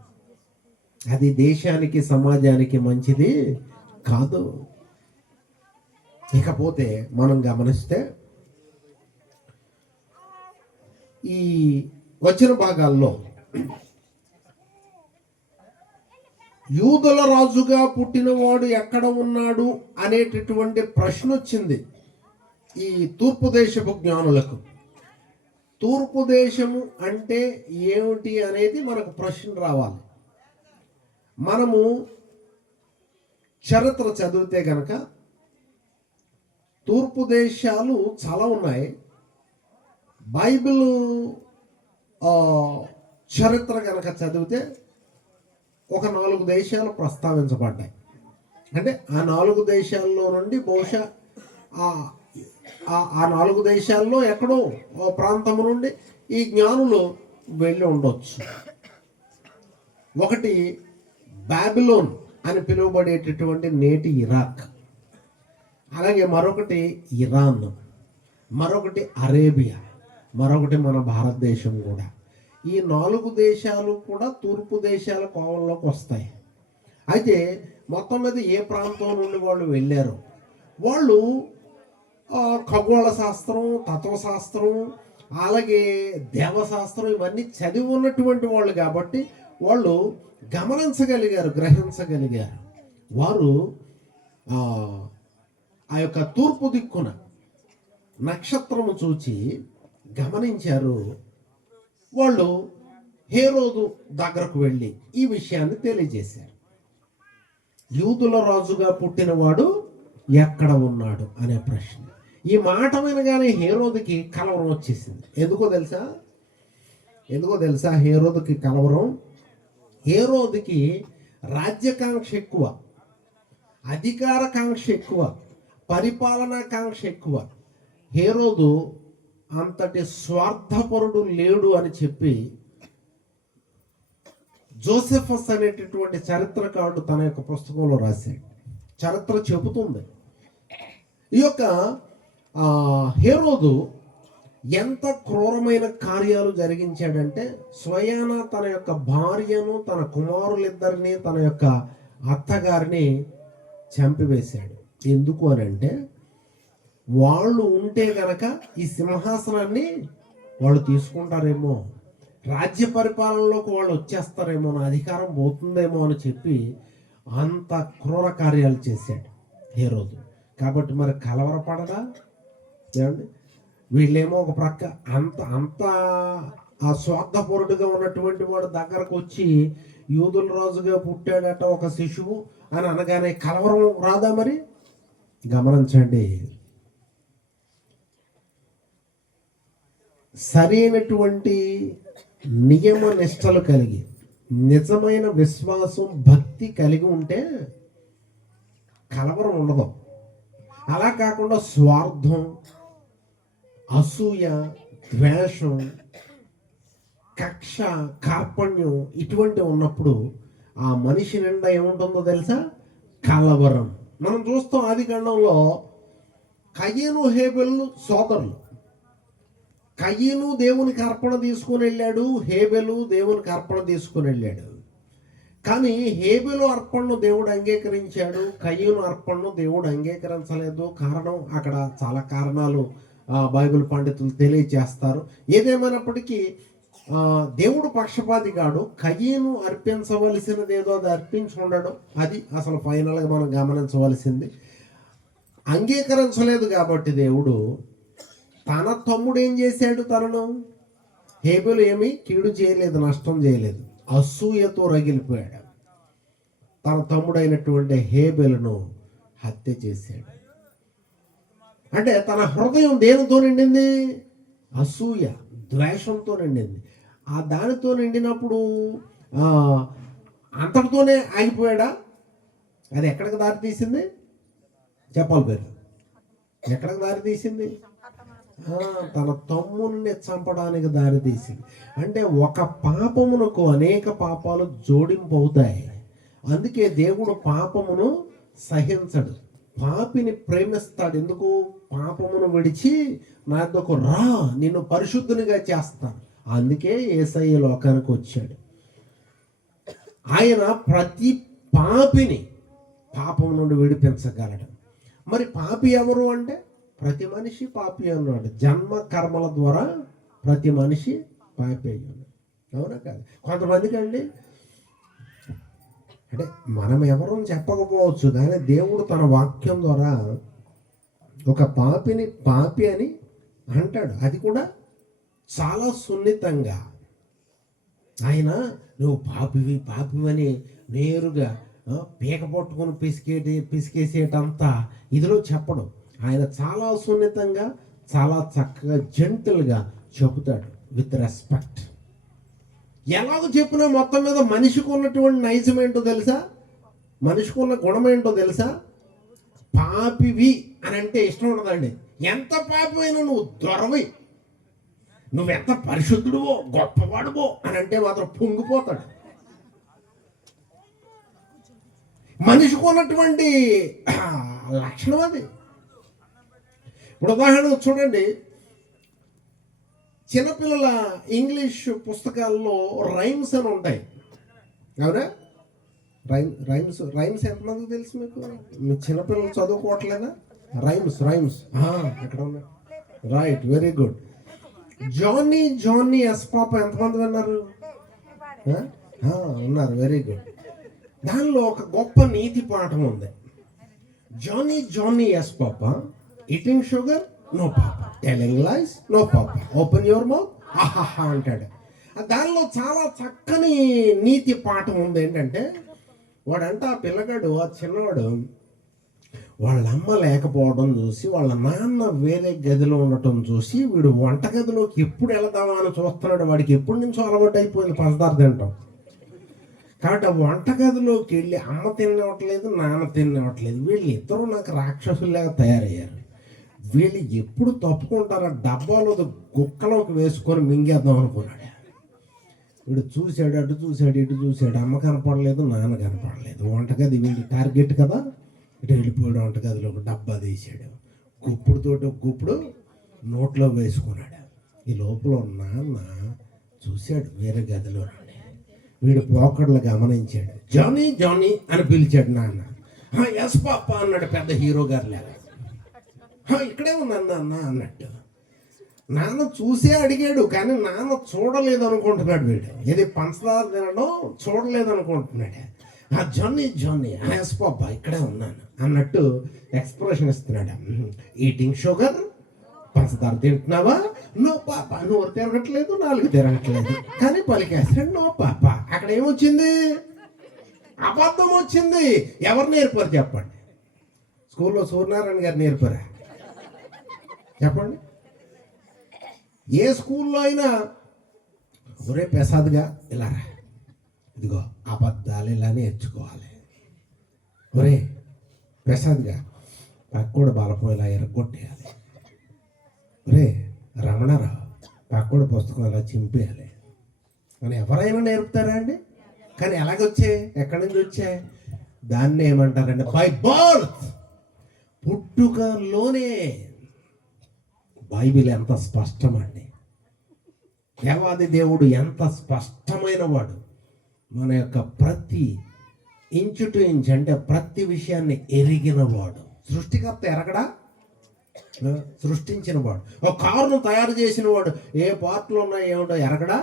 అది దేశానికి సమాజానికి మంచిది కాదు. ఇకపోతే మనం గమనిస్తే ఈ వచ్చిన భాగాల్లో యూదుల రాజుగా పుట్టినవాడు ఎక్కడ ఉన్నాడు అనేటటువంటి ప్రశ్న వచ్చింది ఈ తూర్పు దేశపు జ్ఞానులకు. తూర్పు దేశము అంటే ఏమిటి అనేది మనకు ప్రశ్న రావాలి. మనము చరిత్ర చదివితే గనక తూర్పు దేశాలు చాలా ఉన్నాయి. బైబిల్ చరిత్ర కనుక చదివితే ఒక 4 దేశాలు ప్రస్తావించబడ్డాయి. అంటే ఆ 4 దేశాల్లో నుండి బహుశా ఆ 4 దేశాల్లో ఎక్కడో ఓ ప్రాంతం నుండి ఈ జ్ఞానులు వెళ్ళి ఉండొచ్చు. ఒకటి బాబిలోన్ అని పిలువబడేటటువంటి నేటి ఇరాక్, అలాగే మరొకటి ఇరాన్, మరొకటి అరేబియా, మరొకటి మన భారతదేశం కూడా. ఈ 4 దేశాలు కూడా తూర్పు దేశాల కోవల్లోకి వస్తాయి. అయితే మొత్తం మీద ఏ ప్రాంతం నుండి వాళ్ళు వెళ్ళారు, వాళ్ళు ఖగోళ శాస్త్రం, తత్వశాస్త్రం, అలాగే దేవశాస్త్రం ఇవన్నీ చదివి ఉన్నటువంటి వాళ్ళు కాబట్టి వాళ్ళు గమనించగలిగారు, గ్రహించగలిగారు. వారు ఆ యొక్క తూర్పు దిక్కున నక్షత్రము చూచి గమనించారు. వాళ్ళు హేరోదు దగ్గరకు వెళ్ళి ఈ విషయాన్ని తెలియజేశారు. యూదుల రాజుగా పుట్టినవాడు ఎక్కడ ఉన్నాడు అనే ప్రశ్న. ఈ మాట వినగానే హేరోదుకి కలవరం వచ్చేసింది. ఎందుకో తెలుసా హేరోదుకి కలవరం? హేరోదుకి రాజ్యకాంక్ష ఎక్కువ, అధికారకాంక్ష ఎక్కువ, పరిపాలనాకాంక్ష ఎక్కువ. హేరోదు అంతటి స్వార్థపరుడు లేడు అని చెప్పి జోసెఫస్ అనేటటువంటి చరిత్రకారుడు తన యొక్క పుస్తకంలో రాశాడు. చరిత్ర చెబుతుంది ఈ యొక్క హేరోదు ఎంత క్రూరమైన కార్యాలు జరిగించాడంటే స్వయాన తన యొక్క భార్యను, తన కుమారులిద్దరిని, తన యొక్క అత్తగారిని చంపివేశాడు. ఎందుకు అని అంటే వాళ్ళు ఉంటే గనక ఈ సింహాసనాన్ని వాళ్ళు తీసుకుంటారేమో, రాజ్య పరిపాలనలోకి వాళ్ళు వచ్చేస్తారేమో, నా అధికారం పోతుందేమో అని చెప్పి అంత క్రూర కార్యాలు చేశాడు హేరోదు. కాబట్టి మరి కలవరపడదా? ఏమండి, వీళ్ళేమో ఒక ప్రక్క అంత ఆ స్వార్థపరుడుగా ఉన్నటువంటి వాడు దగ్గరకు వచ్చి యూదుల రాజుగా పుట్టాడట ఒక శిశువు అని అనగానే కలవరం రాదా? మరి గమనించండి, సరైనటువంటి నియమ నిష్టలు కలిగి నిజమైన విశ్వాసం, భక్తి కలిగి ఉంటే కలవరం ఉండదు. అలా కాకుండా స్వార్థం, అసూయ, ద్వేషం, కక్ష, కార్పణ్యం ఇటువంటి ఉన్నప్పుడు ఆ మనిషి నిండా ఏముంటుందో తెలుసా? కలవరం. మనం చూస్తాం ఆదికాండంలో కయీను, హేబెలు సోదరులు. కయీను దేవునికి అర్పణ తీసుకుని వెళ్ళాడు, హేబెలు దేవునికి అర్పణ తీసుకుని వెళ్ళాడు. కానీ హేబెలు అర్పణను దేవుడు అంగీకరించాడు, కయీను అర్పణను దేవుడు అంగీకరించలేదు. కారణం అక్కడ చాలా కారణాలు బైబిల్ పండితులు తెలియజేస్తారు. ఏదేమైనప్పటికీ దేవుడు పక్షపాతి కాడు. కయీను అర్పించవలసినది ఏదో అది అర్పించి ఉండడం, అది అసలు ఫైనల్గా మనం గమనించవలసింది. అంగీకరించలేదు కాబట్టి దేవుడు తన తమ్ముడు ఏం చేశాడు? తనను హేబెలు ఏమీ కీడు చేయలేదు, నష్టం చేయలేదు, అసూయతో రగిలిపోయాడు. తన తమ్ముడైనటువంటి హేబెలును హత్య చేశాడు. అంటే తన హృదయం దేనితో నిండింది? అసూయ, ద్వేషంతో నిండింది. ఆ దానితో నిండినప్పుడు అంతటితోనే ఆగిపోయాడా? అది ఎక్కడికి దారి తీసింది? చెప్పాలి పేరు. ఎక్కడికి దారి తీసింది? తన తమ్ముని చంపడానికి దారి తీసింది. అంటే ఒక పాపమునకు అనేక పాపాలు జోడింపు అవుతాయి. అందుకే దేవుడు పాపమును సహించడు, పాపిని ప్రేమిస్తాడు. ఎందుకు? పాపమును విడిచి నా యొద్దకు రా, నిన్ను పరిశుద్ధునిగా చేస్తాను. అందుకే యేసయ్య లోకానికి వచ్చాడు. ఆయన ప్రతి పాపిని పాపం నుండి విడిపించగలడు. మరి పాపి ఎవరు అంటే ప్రతి మనిషి పాపి అన్నాడు. జన్మ కర్మల ద్వారా ప్రతి మనిషి పాపి అయ్యాడు. అవునా కాదు? కొంతమందికి అండి, అంటే మనం ఎవరూ చెప్పకపోవచ్చు, కానీ దేవుడు తన వాక్యం ద్వారా ఒక పాపిని పాపి అని అంటాడు. అది కూడా చాలా సున్నితంగా. ఆయన నువ్వు పాపివని నేరుగా పీక పట్టుకొని పిసికేసేటంతా ఇదిలో చెప్పడం. ఆయన చాలా సున్నితంగా, చాలా చక్కగా, జెంటిల్గా చెబుతాడు, విత్ రెస్పెక్ట్. ఎలాగో చెప్పినా మొత్తం మీద మనిషికి ఉన్నటువంటి నైజం ఏంటో తెలుసా? మనిషికి ఉన్న గుణం ఏంటో తెలుసా? పాపివి అని అంటే ఇష్టం ఉండదండి. ఎంత పాపమైనా నువ్వు దొరవి, నువ్వెంత పరిశుద్ధుడువో గొప్పవాడువో అని అంటే మాత్రం పొంగిపోతాడు. మనిషికి ఉన్నటువంటి లక్షణం అది. ఇప్పుడు ఉదాహరణ చూడండి, చిన్నపిల్లల ఇంగ్లీష్ పుస్తకాల్లో రైమ్స్ అని ఉంటాయి, అవునా? రైమ్స్ ఎంతమందికి తెలుసు మీకు? మీ చిన్నపిల్లలు చదువుకోవట్లేదా? రైమ్స్ ఎక్కడ ఉన్నాయి? Right, very good. Johnny yes papa ఎంతమంది విన్నారు? ఉన్నారు, వెరీ గుడ్. దానిలో ఒక గొప్ప నీతి పాఠం ఉంది. Johnny yes papa, eating sugar no papa, telling lies no papa, open your mouth ఆహాహా అంటాడు. దానిలో చాలా చక్కని నీతి పాఠం ఉంది. ఏంటంటే వాడంట, ఆ పిల్లగాడు, ఆ చిన్నవాడు వాళ్ళ అమ్మ లేకపోవడం చూసి, వాళ్ళ నాన్న వేరే గదిలో ఉండటం చూసి, వీడు వంటగదిలోకి ఎప్పుడు వెళదామా అని చూస్తున్నాడు. వాడికి ఎప్పటి నుంచో అలవాటు అయిపోయింది పంచదార తింటాం. కాబట్టి ఆ వంటగదిలోకి వెళ్ళి అమ్మ తినవట్లేదు, నాన్న తినవట్లేదు, వీళ్ళు ఇద్దరు నాకు రాక్షసుల్లాగా తయారయ్యారు. వీళ్ళు ఎప్పుడు తప్పుకుంటారో డబ్బాలో గుక్కలోకి వేసుకొని మింగేద్దాం అనుకున్నాడు. వీడు చూశాడు, అటు చూశాడు, ఇటు చూశాడు, అమ్మ కనపడలేదు, నాన్న కనపడలేదు. వంటగది వీడి టార్గెట్ కదా, ఇటు వెళ్ళిపోయాడు. వంటగదిలో ఒక డబ్బా తీసాడు, గుప్పుడుతోటి ఒక గుప్పుడు నోట్లో వేసుకున్నాడు. ఈ లోపల నాన్న చూశాడు వేరే గదిలో. వీడు పోకడలు గమనించాడు. జానీ అని పిలిచాడు నాన్న. ఎస్ పాప అన్నాడు పెద్ద హీరో గారు లాగా. ఇక్కడే ఉన్నాను నాన్న అన్నట్టు. నాన్న చూసే అడిగాడు, కానీ నాన్న చూడలేదు అనుకుంటున్నాడు. వీడు ఏది పంచదార తినడం చూడలేదు అనుకుంటున్నాడు. జానీ ఎస్ పాప ఇక్కడే ఉన్నాను అన్నట్టు ఎక్స్ప్రెషన్ ఇస్తున్నాడు. ఈటింగ్ షుగర్, పంచదార తింటున్నావా? నో పాప. నోరు తిరగట్లేదు, నాలుగు తిరగట్లేదు, కానీ పలికేస్తాడు నో పాప. అక్కడ ఏమొచ్చింది? అబద్ధం వచ్చింది. ఎవరు నేర్పారు చెప్పండి? స్కూల్లో సూర్యనారాయణ గారు నేర్పారా చెప్పండి? ఏ స్కూల్లో అయినా ఒరే ప్రసాద్గా ఇలా రా, ఇదిగో అబద్ధాలు ఇలా నేర్చుకోవాలి. ఒరే ప్రసాద్గా పక్కడు బలపం ఇలా ఎరగొట్టేయాలి. ఒరే రమణారావు పక్కడు పుస్తకం ఇలా చింపేయాలి అని ఎవరైనా నేర్పుతారా అండి? కానీ ఎలాగొచ్చాయి? ఎక్కడి నుంచి వచ్చాయి? దాన్ని ఏమంటారండి? By birth, పుట్టుకలోనే. బైబిల్ ఎంత స్పష్టమండి. దేవాది దేవుడు ఎంత స్పష్టమైన వాడు. మన యొక్క ప్రతి ఇంచు టు ఇంచ్ అంటే ప్రతి విషయాన్ని ఎరిగిన వాడు. సృష్టికర్త ఎరగడా? సృష్టించిన వాడు. ఒక కారును తయారు చేసిన వాడు ఏ పార్ట్లు ఉన్నాయో ఏమిటో ఎరగడా?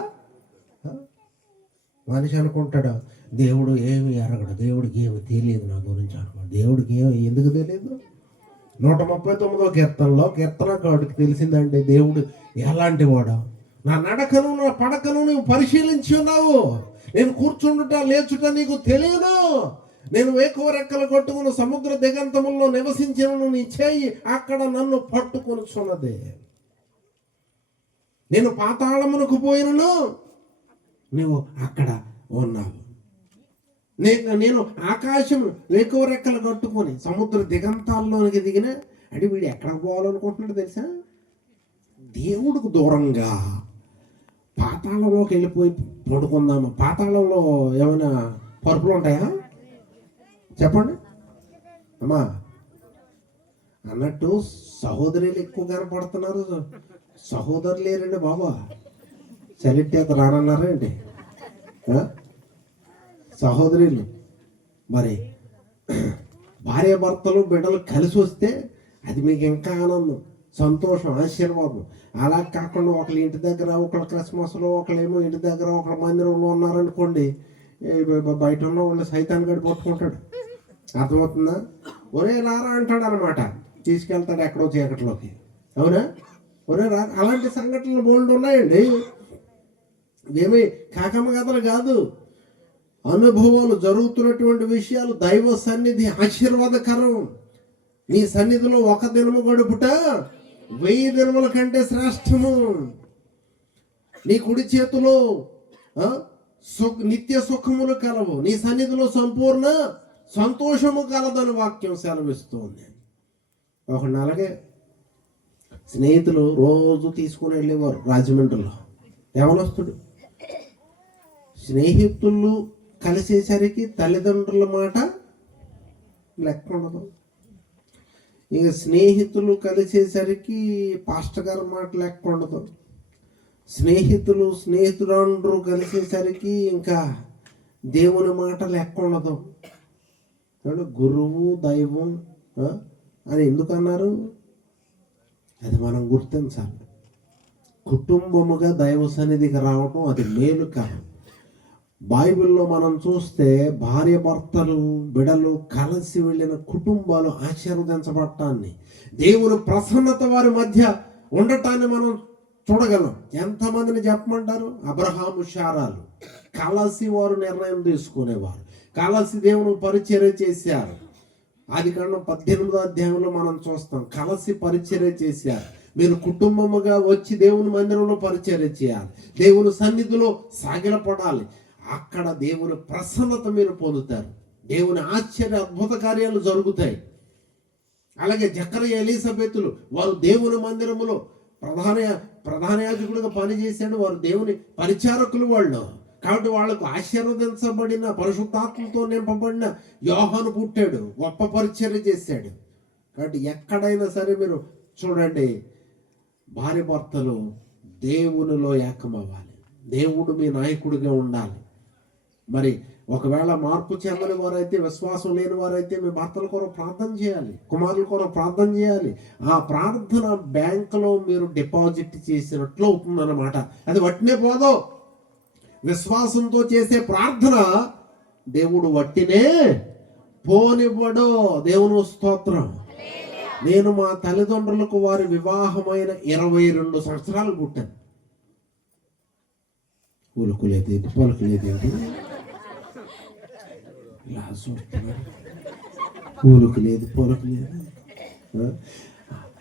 మనిషి అనుకుంటాడు దేవుడు ఏమి ఎరగడు, దేవుడికి ఏమి తెలియదు నా గురించి అనుకోండి. దేవుడికి ఏమి ఎందుకు తెలియదు? 139వ కీర్తనకాడికి తెలిసిందంటే దేవుడు ఎలాంటి వాడు. నా నడకను నా పడకను నువ్వు పరిశీలించి ఉన్నావు. నేను కూర్చుండుట లేచుట నీకు తెలియదు. నేను వేకువ రెక్కలు కొట్టుకుని సముద్ర దిగంతముల్లో నివసించిన నీ చేయి అక్కడ నన్ను పట్టుకొనుచున్నది. నేను పాతాళమునకు పోయినను నువ్వు అక్కడ ఉన్నావు. నేను ఆకాశం వేకువ రెక్కలు కట్టుకొని సముద్ర దిగంతాల్లోనికి దిగిన అంటే వీడు ఎక్కడ పోవాలనుకుంటున్నాడు తెలుసా? దేవుడికి దూరంగా పాతాళంలోకి వెళ్ళిపోయి పడుకుందాము. పాతాళంలో ఏమైనా పరుపులు ఉంటాయా చెప్పండి అమ్మా? అన్నట్టు సహోదరులు ఎక్కువ కనపడుతున్నారు, సహోదరులు లేరండి బాబా. చలిట్టేత రానన్నారేంటి సహోదరులు? మరి భార్య భర్తలు బిడ్డలు కలిసి వస్తే అది మీకు ఇంకా ఆనందం, సంతోషం, ఆశీర్వాదం. అలా కాకుండా ఒకళ్ళు ఇంటి దగ్గర, ఒకళ్ళు క్రిస్మస్లో, ఒకళ్ళేమో ఇంటి దగ్గర, ఒకళ్ళ మందిరంలో ఉన్నారనుకోండి, బయట ఉన్న వాళ్ళు సైతాన్ని గడి పట్టుకుంటాడు. అర్థమవుతుందా? ఒరే రారా అంటాడు అనమాట, తీసుకెళ్తాడు ఎక్కడో చీకట్లోకి. అవునా? ఒరే రా. అలాంటి సంఘటనలు బోల్డ్ ఉన్నాయండి. ఏమి కాకమ్మ కథలు కాదు, అనుభవాలు, జరుగుతున్నటువంటి విషయాలు. దైవ సన్నిధి ఆశీర్వాదకరం. నీ సన్నిధిలో ఒక దినము గడుపుట 1000 దినముల కంటే శ్రేష్టము. నీ కుడి చేతిలో నిత్య సుఖములు కలవు, నీ సన్నిధిలో సంపూర్ణ సంతోషము కలదని వాక్యం సెలవిస్తుంది. ఒక అలాగే స్నేహితులు రోజు తీసుకుని వెళ్ళేవారు రాజమండ్రిలో. యవనస్తుడు. స్నేహితులు కలిసేసరికి తల్లిదండ్రుల మాట లెక్క ఉండదు. ఇక స్నేహితులు కలిసేసరికి పాస్టర్ గారి మాట లెక్క ఉండదు. స్నేహితులందరూ కలిసేసరికి ఇంకా దేవుని మాట లెక్క ఉండదు. గురువు దైవం అని ఎందుకన్నారు? అది మనం గుర్తించాలి. కుటుంబముగా దైవ సన్నిధికి రావటం అది మేలు కాదు. బైబిల్లో మనం చూస్తే భార్య భర్తలు బిడలు కలిసి వెళ్ళిన కుటుంబాలు ఆశీర్వదించబడటాన్ని, దేవుని ప్రసన్నత వారి మధ్య ఉండటాన్ని మనం చూడగలం. ఎంతమందిని చెప్పమంటారు? అబ్రహాము శారాలు కలిసి వారు నిర్ణయం తీసుకునేవారు, కలిసి దేవుని పరిచర్య చేశారు. ఆదికాండం 18వ అధ్యాయంలో మనం చూస్తాం, కలిసి పరిచర్య చేశారు. మీరు కుటుంబముగా వచ్చి దేవుని మందిరంలో పరిచర్య చేయాలి, దేవుని సన్నిధిలో సాగిలపడాలి. అక్కడ దేవుని ప్రసన్నత మీరు పొందుతారు, దేవుని ఆశ్చర్య అద్భుత కార్యాలు జరుగుతాయి. అలాగే జకరియా ఎలీసబెతులు వారు దేవుని మందిరములో ప్రధాన యాజకుడిగా పనిచేశాడు. వారు దేవుని పరిచారకులు వాళ్ళు. కాబట్టి వాళ్లకు ఆశీర్వదించబడిన పరిశుద్ధాత్మతో నింపబడిన యోహాను పుట్టాడు, గొప్ప పరిచర్య చేశాడు. కాబట్టి ఎక్కడైనా సరే మీరు చూడండి, భార్య భర్తలు దేవునిలో ఏకమవ్వాలి, దేవుడు మీ నాయకుడిగా ఉండాలి. మరి ఒకవేళ మార్పు చెందని వారైతే, విశ్వాసం లేని వారైతే మీ భర్తల కొరకు ప్రార్థన చేయాలి, కుమారుల కొరకు ప్రార్థన చేయాలి. ఆ ప్రార్థన బ్యాంకులో మీరు డిపాజిట్ చేసినట్లు అవుతుందన్నమాట. అది వట్టినే పోదు. విశ్వాసంతో చేసే ప్రార్థన దేవుడు వట్టినే పోనివ్వడు. దేవుని స్తోత్రం. నేను మా తల్లిదండ్రులకు వారి వివాహమైన 22 సంవత్సరాలు పుట్టాను. పలుకులేదేంటి ఇలా చూస్తున్నాను. ఊరుకులేదు పొలకులేదు.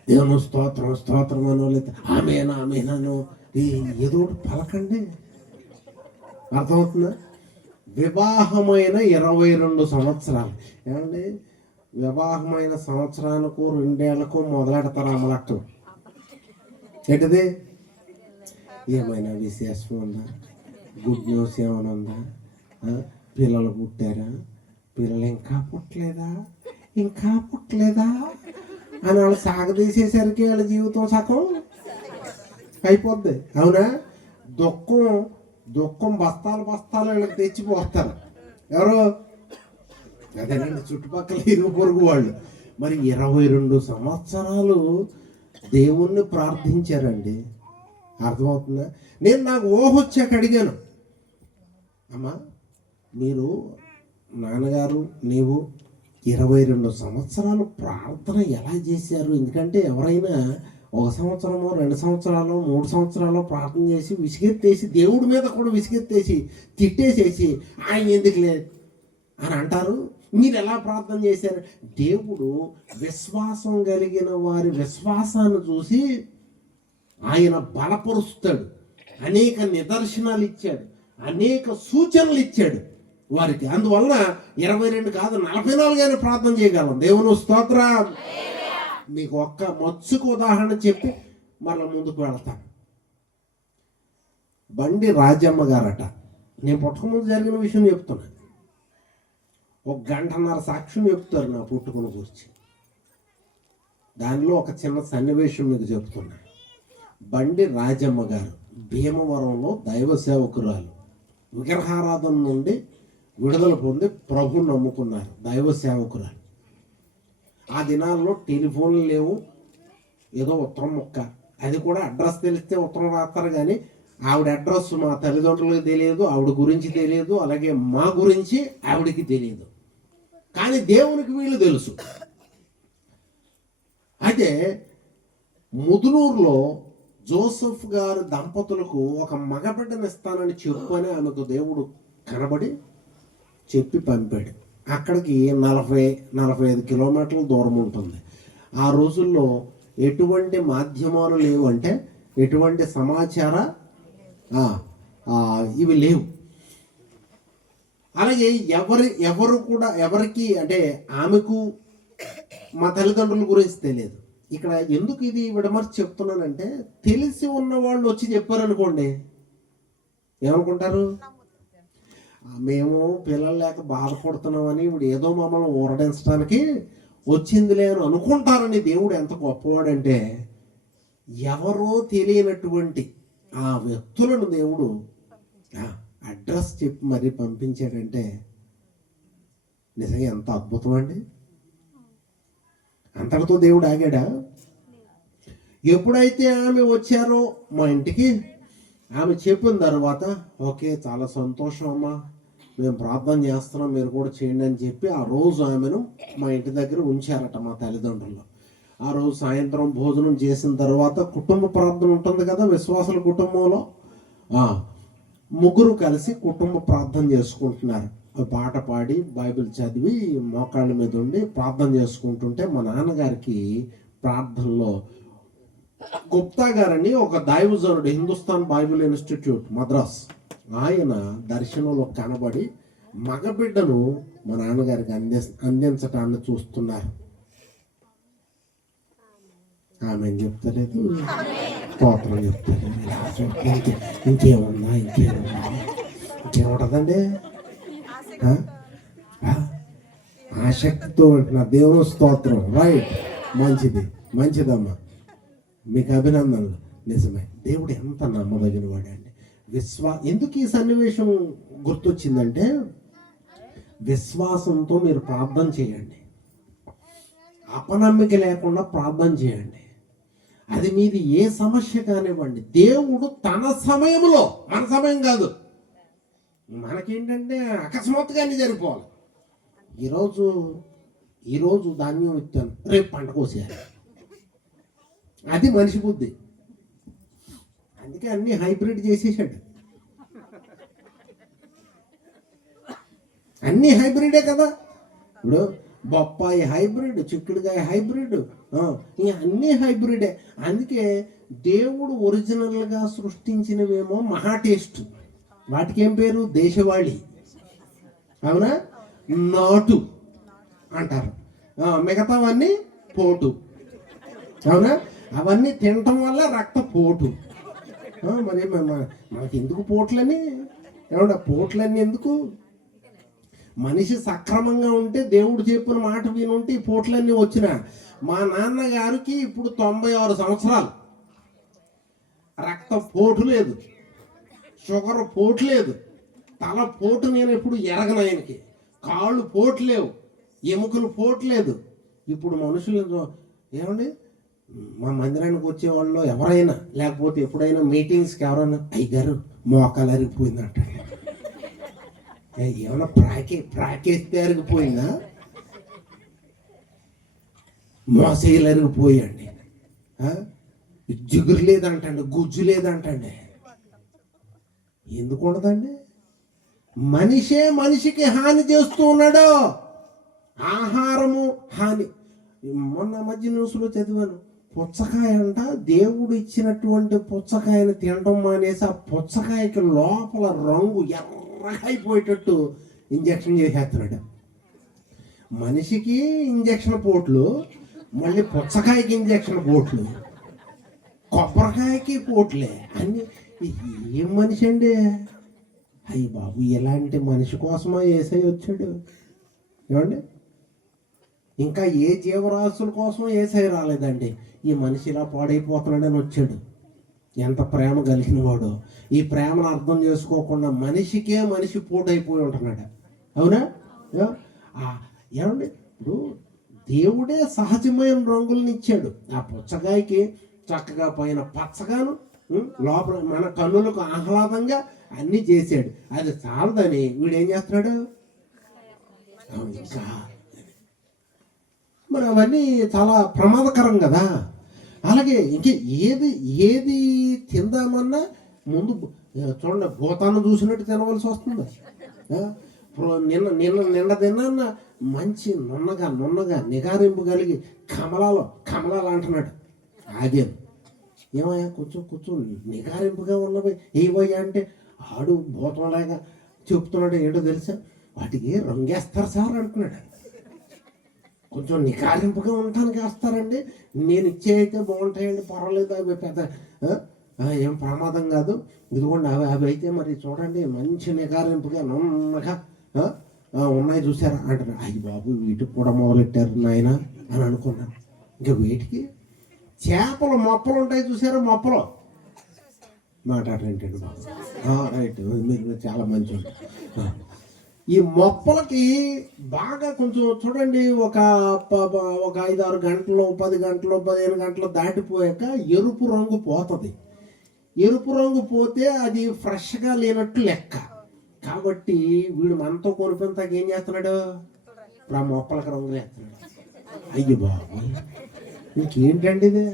దేవుని స్తోత్రం అనో లేదా ఆమెనాను ఏదో ఒకటి పలకండి. అర్థమవుతుందా? వివాహమైన 22 సంవత్సరాలు. ఏమండి, వివాహమైన సంవత్సరానికి 2 ఏళ్లకు మొదలెడతారు అమలక్కలు. ఏంటిది? ఏమైనా విశేషం ఉందా? గుడ్ న్యూస్ ఏమైనా ఉందా? పిల్లలు పుట్టారా? పిల్లలు ఇంకా పుట్టలేదా అని వాళ్ళు సాగదీసేసరికి వాళ్ళ జీవితం సగం అయిపోద్ది. అవునా? దుఃఖం బస్తాలు వీళ్ళకి తెచ్చిపోతారు. ఎవరు? అదేనండి, చుట్టుపక్కల ఇరుగు పొరుగు వాళ్ళు. మరి 22 సంవత్సరాలు దేవుణ్ణి ప్రార్థించారండి. అర్థమవుతుందా? నేను నాకు ఊహొచ్చాక అడిగాను, అమ్మా మీరు నాన్నగారు నీవు 22 సంవత్సరాలు ప్రార్థన ఎలా చేశారు? ఎందుకంటే ఎవరైనా 1 సంవత్సరమో 2 సంవత్సరాలు 3 సంవత్సరాలు ప్రార్థన చేసి విసిగెత్తేసి, దేవుడి మీద కూడా విసిగెత్తేసి తిట్టేసేసి ఆయన ఎందుకు లేదు అని అంటారు. మీరు ఎలా ప్రార్థన చేశారు? దేవుడు విశ్వాసం కలిగిన వారి విశ్వాసాన్ని చూసి ఆయన బలపరుస్తాడు. అనేక నిదర్శనాలు ఇచ్చాడు, అనేక సూచనలు ఇచ్చాడు వారికి. అందువలన 22 కాదు 44 ప్రార్థన చేయగలం. దేవుని స్తోత్రం. మీకు ఒక్క మత్స్సుకు ఉదాహరణ చెప్పి మళ్ళీ ముందుకు వెళతాను. బండి రాజమ్మ గారట, నేను పుట్టకముందు జరిగిన విషయం చెప్తున్నాను. 1 గంటన్నర సాక్ష్యం చెప్తారు నా పుట్టుకుని గురించి. దానిలో ఒక చిన్న సన్నివేశం మీకు చెప్తున్నా. బండి రాజమ్మ గారు భీమవరంలో దైవ సేవకురాలు. విగ్రహారాధన నుండి విడుదల పొంది ప్రభుని నమ్ముకున్నారు. దైవ సేవకురాలు. ఆ దినాల్లో టెలిఫోన్లు లేవు, ఏదో ఉత్తరం ముక్క, అది కూడా అడ్రస్ తెలిస్తే ఉత్తరం రాస్తారు. కానీ ఆవిడ అడ్రస్ మా తల్లిదండ్రులకు తెలియదు, ఆవిడ గురించి తెలియదు, అలాగే మా గురించి ఆవిడకి తెలియదు. కానీ దేవునికి వీళ్ళు తెలుసు. అయితే ముదునూరులో జోసెఫ్ గారి దంపతులకు ఒక మగబిడ్డను ఇస్తానని చెప్పని ఆమెకు దేవుడు కనబడి చెప్పి పంపాడు. అక్కడికి 40-45 కిలోమీటర్ల దూరం ఉంటుంది. ఆ రోజుల్లో ఎటువంటి మాధ్యమాలు లేవు, అంటే ఎటువంటి సమాచార ఇవి లేవు. అలాగే ఎవరు కూడా ఎవరికి, అంటే ఆమెకు మా తల్లిదండ్రుల గురించి తెలియదు, ఇక్కడ ఎందుకు ఇది విడమర్చి చెప్తున్నానంటే, తెలిసి ఉన్న వాళ్ళు వచ్చి చెప్పారనుకోండి, ఏమనుకుంటారు? మేము పిల్లలు లేక బాధపడుతున్నామని ఇప్పుడు ఏదో మమ్మల్ని ఊరడించడానికి వచ్చిందిలే అని అనుకుంటారని. దేవుడు ఎంత గొప్పవాడంటే, ఎవరో తెలియనటువంటి ఆ వ్యక్తులను దేవుడు అడ్రస్ చెప్పి మరీ పంపించాడంటే నిజంగా ఎంత అద్భుతం అండి. అంతటితో దేవుడు ఆగాడా? ఎప్పుడైతే ఆమె వచ్చారో మా ఇంటికి, ఆమె చెప్పిన తర్వాత, ఓకే చాలా సంతోషం అమ్మా, మేము ప్రార్థన చేస్తున్నాం, మీరు కూడా చేయండి అని చెప్పి ఆ రోజు ఆమెను మా ఇంటి దగ్గర ఉంచారట మా తల్లిదండ్రులు. ఆ రోజు సాయంత్రం భోజనం చేసిన తర్వాత కుటుంబ ప్రార్థన ఉంటుంది కదా విశ్వాసుల కుటుంబంలో, ముగ్గురు కలిసి కుటుంబ ప్రార్థన చేసుకుంటున్నారు. పాట పాడి బైబిల్ చదివి మోకాళ్ళ మీద ఉండి ప్రార్థన చేసుకుంటుంటే మా నాన్నగారికి ప్రార్థనలో గుప్తా గారని ఒక దైవజనుడు, హిందుస్థాన్ బైబిల్ ఇన్స్టిట్యూట్ మద్రాస్, ఆయన దర్శనంలో కనబడి మగబిడ్డను మా నాన్నగారికి అందించటాన్ని చూస్తున్నారు. ఆమె చెప్తలేదు, స్తోత్రం చెప్తలేదు. ఇంకేముందా ఇంకేముంటుందండి? ఆసక్తితో అంటున్నా. దేవుని స్తోత్రం. రైట్, మంచిదమ్మా, మీకు అభినందనలు. నిజమే, దేవుడు ఎంత నమ్మదగిన వాడండి. ఎందుకు ఈ సన్నివేశం గుర్తొచ్చిందంటే, విశ్వాసంతో మీరు ప్రార్థన చేయండి, అపనమ్మిక లేకుండా ప్రార్థన చేయండి. అది మీది ఏ సమస్య కానివ్వండి, దేవుడు తన సమయంలో, మన సమయం కాదు. మనకేంటంటే అకస్మాత్తుగా అన్ని జరిగిపోవాలి. ఈరోజు ధాన్యం ఇస్తాను, రేపు పంట కోసేయాలి. అది మనిషి బుద్ధి. అందుకే అన్ని హైబ్రిడ్ చేసేసాడు. అన్ని హైబ్రిడే కదా. ఇప్పుడు బొప్పాయి హైబ్రిడ్, చిక్కుడుకాయ హైబ్రిడ్, అన్నీ హైబ్రిడే. అందుకే దేవుడు ఒరిజినల్గా సృష్టించినవేమో మహా టేస్ట్, వాటికి ఏం పేరు? దేశవాళి, అవునా, నాటు అంటారు. మిగతావన్నీ పోటు, అవునా. అవన్నీ తినటం వల్ల రక్త పోటు. మరి మనకి ఎందుకు పోట్లని? ఏమన్నా పోట్లన్నీ ఎందుకు? మనిషి సక్రమంగా ఉంటే, దేవుడు చెప్పిన మాట వినుంటే ఈ పోట్లన్నీ వచ్చిన. మా నాన్నగారికి ఇప్పుడు 96 సంవత్సరాలు. రక్త పోటు లేదు, షుగర్ పోటు లేదు, తల పోటు నేను ఎప్పుడు ఎరగను ఆయనకి. కాళ్ళు పోటు లేవు, ఎముకలు పోటు లేదు. ఇప్పుడు మనుషులు ఏమండి, మా మందిరానికి వచ్చేవాళ్ళు ఎవరైనా, లేకపోతే ఎప్పుడైనా మీటింగ్స్కి ఎవరైనా, అయ్యగారు మోకాలు అరిగిపోయిందంట, ఏమన్నా ప్రాకేస్తే అరిగిపోయిందా? మోసేలు అరిగిపోయండి, జిగురు లేదంటండి, గుజ్జు లేదంటండి. ఎందుకు ఉండదండి? మనిషే మనిషికి హాని చేస్తూ ఉన్నాడు. ఆహారము హాని. మొన్న మధ్య న్యూస్లో చదివాను, పుచ్చకాయ అంట, దేవుడు ఇచ్చినటువంటి పుచ్చకాయని తినడం మానేసి ఆ పుచ్చకాయకి లోపల రంగు ఎర్రగైపోయేటట్టు ఇంజక్షన్ చేసేస్తున్నాడు. మనిషికి ఇంజక్షన్ పోట్లు, మళ్ళీ పుచ్చకాయకి ఇంజక్షన్ పోట్లు, కొబ్బరికాయకి పోట్లే అన్ని. ఏం మనిషి అండి? అయ్యి బాబు, ఇలాంటి మనిషి కోసమా యేసయ్య వచ్చాడు? ఏమండి, ఇంకా ఏ జీవరాశుల కోసం యేసయ్య రాలేదండి. ఈ మనిషి ఇలా పాడైపోతున్నాడని వచ్చాడు. ఎంత ప్రేమ కలిగిన వాడు. ఈ ప్రేమను అర్థం చేసుకోకుండా మనిషికే మనిషి పోటైపోయి ఉంటున్నాడు, అవునా? ఏమండి, ఇప్పుడు దేవుడే సహజమైన రంగులను ఇచ్చాడు. ఆ పుచ్చకాయకి చక్కగా పైన పచ్చగాను, లోపల మన కన్నులకు ఆహ్లాదంగా అన్నీ చేశాడు. అది చాలదని వీడు ఏం చేస్తున్నాడు? ఇంకా మరి అవన్నీ చాలా ప్రమాదకరం కదా. అలాగే ఇంకే ఏది తిందామన్నా ముందు చూడండి, భూతాన్ని చూసినట్టు తినవలసి వస్తుంది. నిన్న తిన్నా మంచి నున్నగా నిగారింపు కలిగి కమలాలు అంటున్నాడు. ఆగాను, ఏమయ్యా కొంచెం నిగారింపుగా ఉన్నవి ఏవయ్యా అంటే, ఆడు భూతంలాగా చెప్తున్నాడు. ఏంటో తెలుసా, వాటికి రంగేస్తారు సార్ అంటున్నాడు. కొంచెం నికారింపుగా ఉండటానికి వేస్తారండి. నేను ఇచ్చే అయితే బాగుంటాయండి, పర్వాలేదు, అవి పెద్ద ఏం ప్రమాదం కాదు, ఇదిగోండి అవి అయితే మరి చూడండి మంచి నికారింపుగా నమ్మగా ఉన్నాయి చూసారా అంటారు. అయ్యి బాబు వీటికి కూడా మొదలెట్టారు నాయన అని అనుకున్నాను. ఇంకా వీటికి చేపలు మొప్పలు ఉంటాయి చూసారా, మొప్పలు మాట్లాడరేంటండి బాబు, రైట్, మీరు చాలా మంచి. ఈ మొప్పలకి బాగా కొంచెం చూడండి, ఒక 5-6 గంటలు, 10 గంటలు, 15 గంటలు దాటిపోయాక ఎరుపు రంగు పోతుంది. ఎరుపు రంగు పోతే అది ఫ్రెష్గా లేనట్టు లెక్క. కాబట్టి వీడు మనతో కొనిపోయిన ఏం చేస్తున్నాడు, ఇప్పుడు ఆ మొప్పలకి రంగు వేస్తున్నాడు. అయ్యి బాబు ఇంకేంటండి ఇది,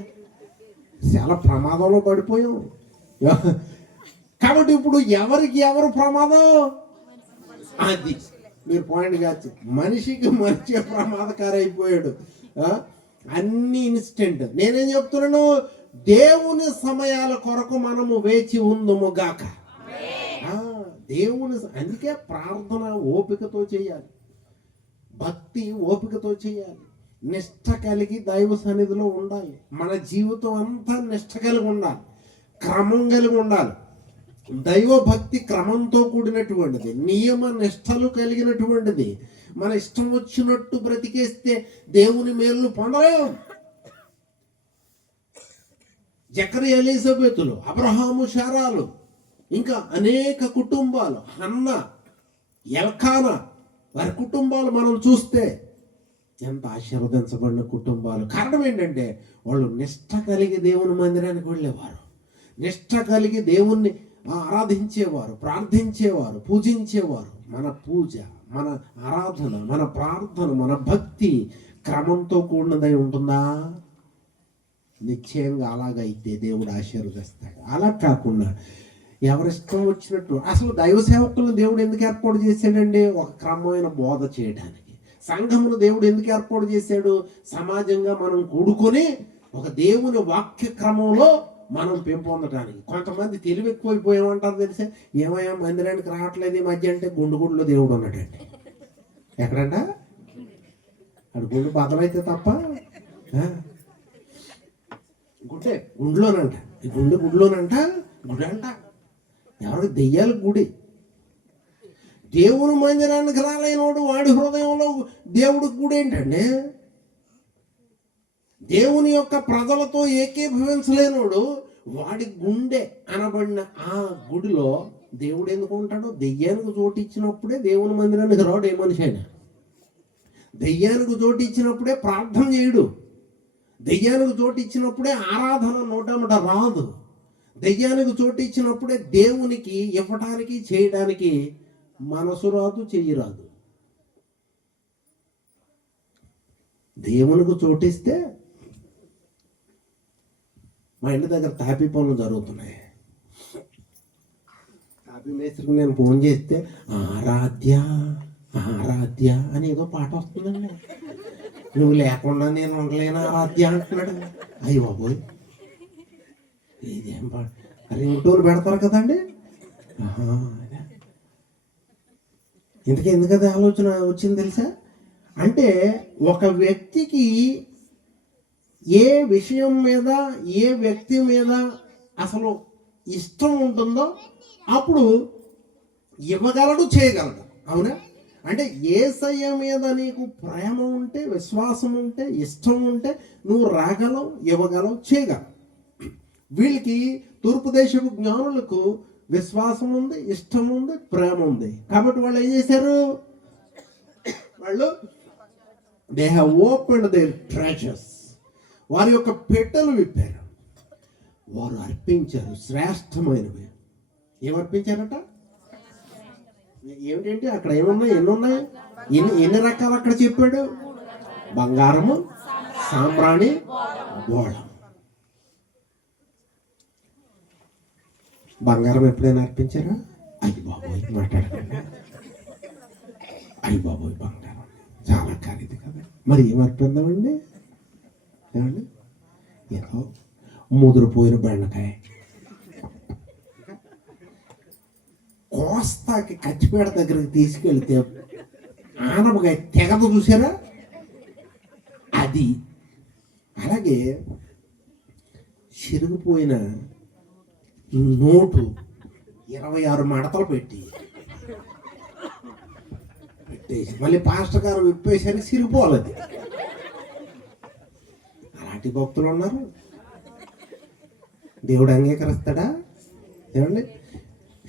చాలా ప్రమాదంలో పడిపోయాం. కాబట్టి ఇప్పుడు ఎవరు ప్రమాదం, అది మీరు పాయింట్ కాదు. మనిషికి మనిషి ప్రమాదకారి అయిపోయాడు. అన్ని ఇన్స్టెంట్. నేనేం చెప్తున్నాను, దేవుని సమయాల కొరకు మనము వేచి ఉందుము గాక. దేవుని, అందుకే ప్రార్థన ఓపికతో చేయాలి, భక్తి ఓపికతో చేయాలి, నిష్ఠ కలిగి దైవ సన్నిధిలో ఉండాలి. మన జీవితం అంతా నిష్ఠ కలిగి ఉండాలి, క్రమం కలిగి ఉండాలి. దైవ భక్తి క్రమంతో కూడినటువంటిది, నియమ నిష్టలు కలిగినటువంటిది. మన ఇష్టం వచ్చినట్టు బ్రతికేస్తే దేవుని మేలు పొందలేం. జకరియా, ఎలీజబెతులు, అబ్రహాము, శారాలు, ఇంకా అనేక కుటుంబాలు, హన్న, ఎల్కానా, వారి కుటుంబాలు మనం చూస్తే ఎంత ఆశీర్వదించబడిన కుటుంబాలు. కారణం ఏంటంటే వాళ్ళు నిష్ఠ కలిగి దేవుని మందిరానికి వెళ్ళేవారు, నిష్ఠ కలిగి దేవుణ్ణి ఆరాధించేవారు, ప్రార్థించేవారు, పూజించేవారు. మన పూజ, మన ఆరాధన, మన ప్రార్థన, మన భక్తి క్రమంతో కూడినదై ఉంటుందా? నిశ్చయంగా అలాగైతే దేవుడు ఆశీర్వదిస్తాడు. అలా కాకుండా ఎవరిష్టం వచ్చినట్టు. అసలు దైవ సేవకులను దేవుడు ఎందుకు ఏర్పాటు చేశాడండి? ఒక క్రమమైన బోధ చేయడానికి. సంఘమును దేవుడు ఎందుకు ఏర్పాటు చేశాడు? సమాజంగా మనం కూడుకొని ఒక దేవుని వాక్య క్రమంలో మనం పెంపొందడానికి. కొంతమంది తెలివి ఎక్కువైపోయామంటారు తెలిసే, ఏమయ్యా మందిరానికి రావట్లేదు ఈ మధ్య అంటే గుండుగుడిలో దేవుడు ఉన్నాడండి. ఎక్కడంట? అడు గుండు బదలైతే తప్ప గుడ్డే గుండులోనంట, ఈ గుడిలోనంట, గుడి అంట ఎవరికి దెయ్యాల గుడి. దేవుని మందిరానికి రాలేనోడు వాడి హృదయంలో దేవుడికి గుడి ఏంటండి? దేవుని యొక్క ప్రజలతో ఏకీభవించలేనోడు వాడి గుండె అనబడిన ఆ గుడిలో దేవుడు ఎందుకు ఉంటాడో? దెయ్యానికి చోటు ఇచ్చినప్పుడే దేవుని మందిరానికి రాడు ఏ మనిషి అయినా. దెయ్యానికి చోటు ఇచ్చినప్పుడే ప్రార్థన చేయడు, దెయ్యానికి చోటు ఇచ్చినప్పుడే ఆరాధన నోటమట రాదు, దెయ్యానికి చోటు ఇచ్చినప్పుడే దేవునికి ఇవ్వటానికి చేయడానికి మనసు రాదు, చెయ్యి రాదు. దేవునికి చోటిస్తే మా ఇంటి దగ్గర తాపీ పనులు జరుగుతున్నాయి. తాపీ మేస్త్రికి నేను ఫోన్ చేస్తే ఆరాధ్య ఆరాధ్య అని ఏదో పాట వస్తుందండి. నువ్వు లేకుండా నేను ఉండలేను ఆరాధ్య అంటున్నాడు. అయ్యి బాబోయ్, ఇదేం పాట? రింగ్టోన్ పెడతారు కదండి. ఇంతకీ ఎందుకది ఆలోచన వచ్చింది తెలుసా? అంటే ఒక వ్యక్తికి ఏ విషయం మీద, ఏ వ్యక్తి మీద అసలు ఇష్టం ఉంటుందో అప్పుడు ఇవ్వగలడు, చేయగలడు. అవునా? అంటే యేసయ్య మీద నీకు ప్రేమ ఉంటే, విశ్వాసం ఉంటే, ఇష్టం ఉంటే నువ్వు రాగలవు, ఇవ్వగలవు, చేయగలవు. వీళ్ళకి తూర్పు దేశపు జ్ఞానులకు విశ్వాసం ఉంది, ఇష్టం ఉంది, ప్రేమ ఉంది. కాబట్టి వాళ్ళు ఏం చేశారు? వాళ్ళు they have opened their treasures. వారి యొక్క పెట్టెలు విప్పారు, వారు అర్పించారు శ్రేష్టమైనవి. ఏమర్పించారట? ఏమిటంటే అక్కడ ఏమున్నాయి? ఎన్నున్నాయి? ఎన్ని రకాలు అక్కడ చెప్పాడు? బంగారము, సాంబ్రాణి, గోళం. బంగారం ఎప్పుడైనా అర్పించారా? అయ్యి బాబోయ్ మాట్లాడకండి. అయ్యి బాబోయ్ బంగారం చాలా ఖరీదు కదా, మరి ఏం అర్పిద్దామండి? ఏమండి? ఏదో ముదిరిపోయిన బెండకాయ, కోస్తాకి కచ్చిపేట దగ్గరికి తీసుకెళ్తే ఆనపకాయ తెగదు చూసారా? అది. అలాగే చిరిగిపోయిన నోటు 26 మడతలు పెట్టేసి మళ్ళీ పాస్టర్ గారు విప్పేసరికి చిరిగిపోవాలి అది. అలాంటి భక్తులు ఉన్నారు. దేవుడు అంగీకరిస్తాడా? ఏమండి,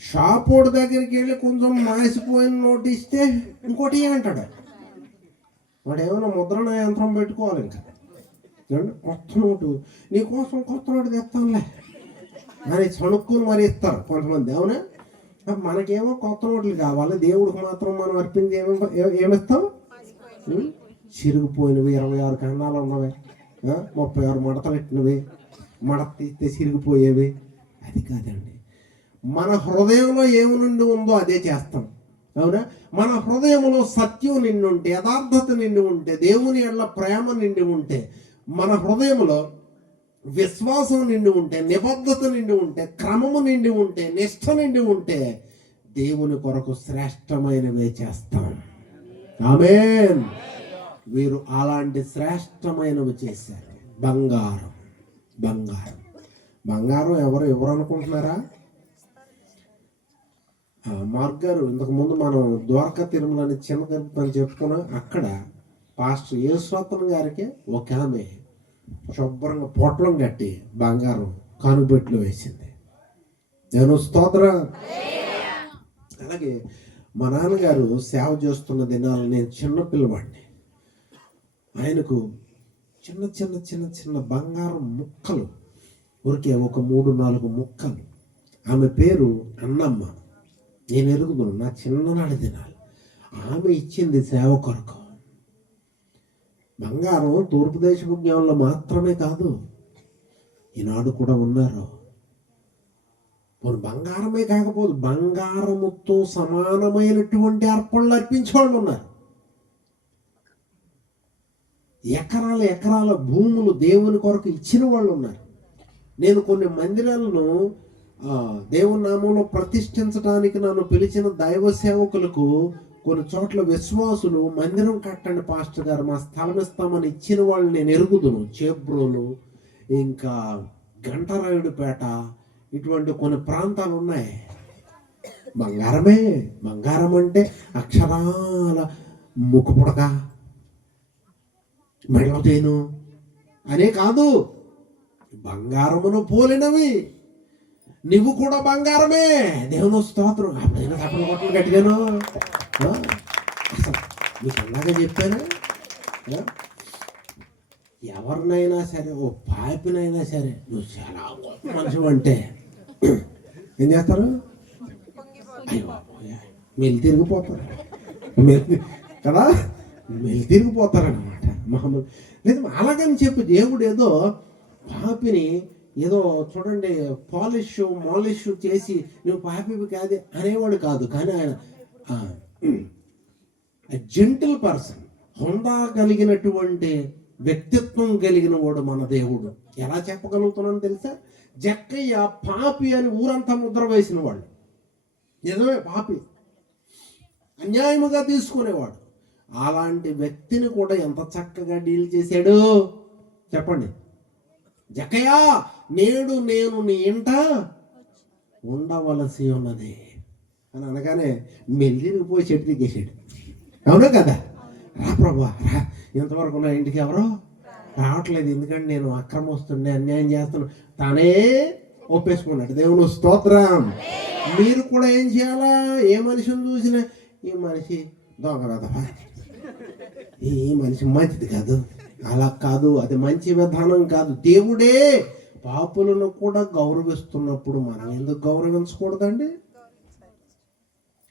షాపోడు దగ్గరికి వెళ్ళి కొంచెం మాసిపోయిన నోటు ఇస్తే ఇంకోటి అంటాడు. వాడు ఏమైనా ముద్రణ యంత్రం పెట్టుకోవాలి. ఇంకా ఏమండి, కొత్త నోటు నీకోసం కొత్త నోటు తెస్తానులే అని చణుక్కుని మరి ఇస్తారు కొంతమంది. అవునా? మనకేమో కొత్త నోట్లు కావాలి, దేవుడికి మాత్రం మనం అర్పించి ఏమిస్తాం? చిరిగిపోయినవి 26 కన్నాలు ఉన్నవి, 36 మడతలు పెట్టినవి, మడత తీస్తే చిరిగిపోయేవి. అది కాదండి. మన హృదయంలో ఏమి నుండి ఉందో అదే చేస్తాం. అవునా? మన హృదయంలో సత్యం నిండి ఉంటే, యథార్థత నిండి ఉంటే, దేవుని ఎడల ప్రేమ నిండి ఉంటే, మన హృదయంలో విశ్వాసం నిండి ఉంటే, నిబద్ధత నిండి ఉంటే, క్రమము నిండి ఉంటే, నిష్ఠ నిండి ఉంటే దేవుని కొరకు శ్రేష్టమైనవే చేస్తాం. ఆమేన్. వీరు అలాంటి శ్రేష్టమైనవి చేశారు. బంగారం. బంగారం బంగారం ఎవరు అనుకుంటున్నారా? మార్గారు ఇంతకుముందు మనం ద్వారకా తిరుమలని చిన్న తిరుపతి చెప్పుకున్నాం. అక్కడ పాస్టర్ యేసురత్నం గారికి ఒక ఆమె శుభ్రంగా పొట్లం కట్టి బంగారం కానుబెట్లు వేసింది. నేను స్తోత్రం. అలాగే మా నాన్నగారు సేవ చేస్తున్న దినాలు నేను చిన్న పిల్లవాడిని. ఆయనకు చిన్న చిన్న చిన్న చిన్న బంగారం ముక్కలు ఊరికే ఒక 3-4 ముక్కలు. ఆమె పేరు అన్నమ్మ. నేను ఎరుగుతున్నాను, నా చిన్ననాటి దినాలు. ఆమె ఇచ్చింది సేవ కొరకు. బంగారం తూర్పు దేశపు జ్ఞానంలో మాత్రమే కాదు, ఈనాడు కూడా ఉన్నారు. బంగారమే కాకపోతే బంగారముతో సమానమైనటువంటి అర్పణలు అర్పించేవాళ్ళు ఉన్నారు. ఎకరాల భూములు దేవుని కొరకు ఇచ్చిన వాళ్ళు ఉన్నారు. నేను కొన్ని మందిరాలను దేవుని నామంలో ప్రతిష్ఠించడానికి నన్ను పిలిచిన దైవ సేవకులకు కొన్ని చోట్ల విశ్వాసులు మందిరం కట్టండి పాస్టర్ గారు, మా స్థలం ఇస్తామని ఇచ్చిన వాళ్ళు నేను ఎరుగుదును. చేబ్రోలు, ఇంకా గంటరాయుడుపేట, ఇటువంటి కొన్ని ప్రాంతాలు ఉన్నాయి. బంగారమే. బంగారం అంటే అక్షరాల ముక్కు పుడక, మెడలో తేను అనే కాదు, బంగారమును పోలినవి. నువ్వు కూడా బంగారమే. దేవుని స్తోత్రం. అప్పుడైనా తప్పని కొట్టలు గట్టిగాను అసలు మీకు అలాగే చెప్పాను. ఎవరినైనా సరే, ఓ పాపినైనా సరే, నువ్వు చాలా గొప్ప మనిషి అంటే ఏం చేస్తారు? అయ్యో మెల్లి తిరిగిపోతారు కదా, మెల్లి తిరిగిపోతారనమాట మామూలు. లేదు అలాగని చెప్పి దేవుడు ఏదో పాపిని ఏదో చూడండి మాలిష్ చేసి నువ్వు పాపివి కాదు అనేవాడు కాదు. కానీ ఆయన జెంటిల్ పర్సన్, హోందా కలిగినటువంటి వ్యక్తిత్వం కలిగిన వాడు మన దేవుడు. ఎలా చెప్పగలుగుతున్నాను తెలుసా? జక్కయ్య పాపి అని ఊరంతా ముద్ర వేసిన వాడు. నిజమే, పాపి, అన్యాయముగా తీసుకునేవాడు. అలాంటి వ్యక్తిని కూడా ఎంత చక్కగా డీల్ చేశాడు చెప్పండి. జక్కయ్య, నేడు నేను నీ ఇంట ఉండవలసి ఉన్నది అని అనగానే మెల్లిపోయి చెట్టు దిగేసాడు. అవునా కదా? రా ప్రభా రా, ఇంతవరకు నా ఇంటికి ఎవరో రావట్లేదు, ఎందుకంటే నేను అక్రమస్తుడిని, అన్యాయం చేస్తున్నాను. తానే ఒప్పేసుకున్నాడు. దేవుని స్తోత్రం. మీరు కూడా ఏం చేయాలా? ఏ మనిషిని చూసినా ఈ మనిషి దొంగ కదవా, ఈ మనిషి మంచిది కాదు, అలా కాదు, అది మంచి విధానం కాదు. దేవుడే పాపులను కూడా గౌరవిస్తున్నప్పుడు మనం ఎందుకు గౌరవించకూడదండి?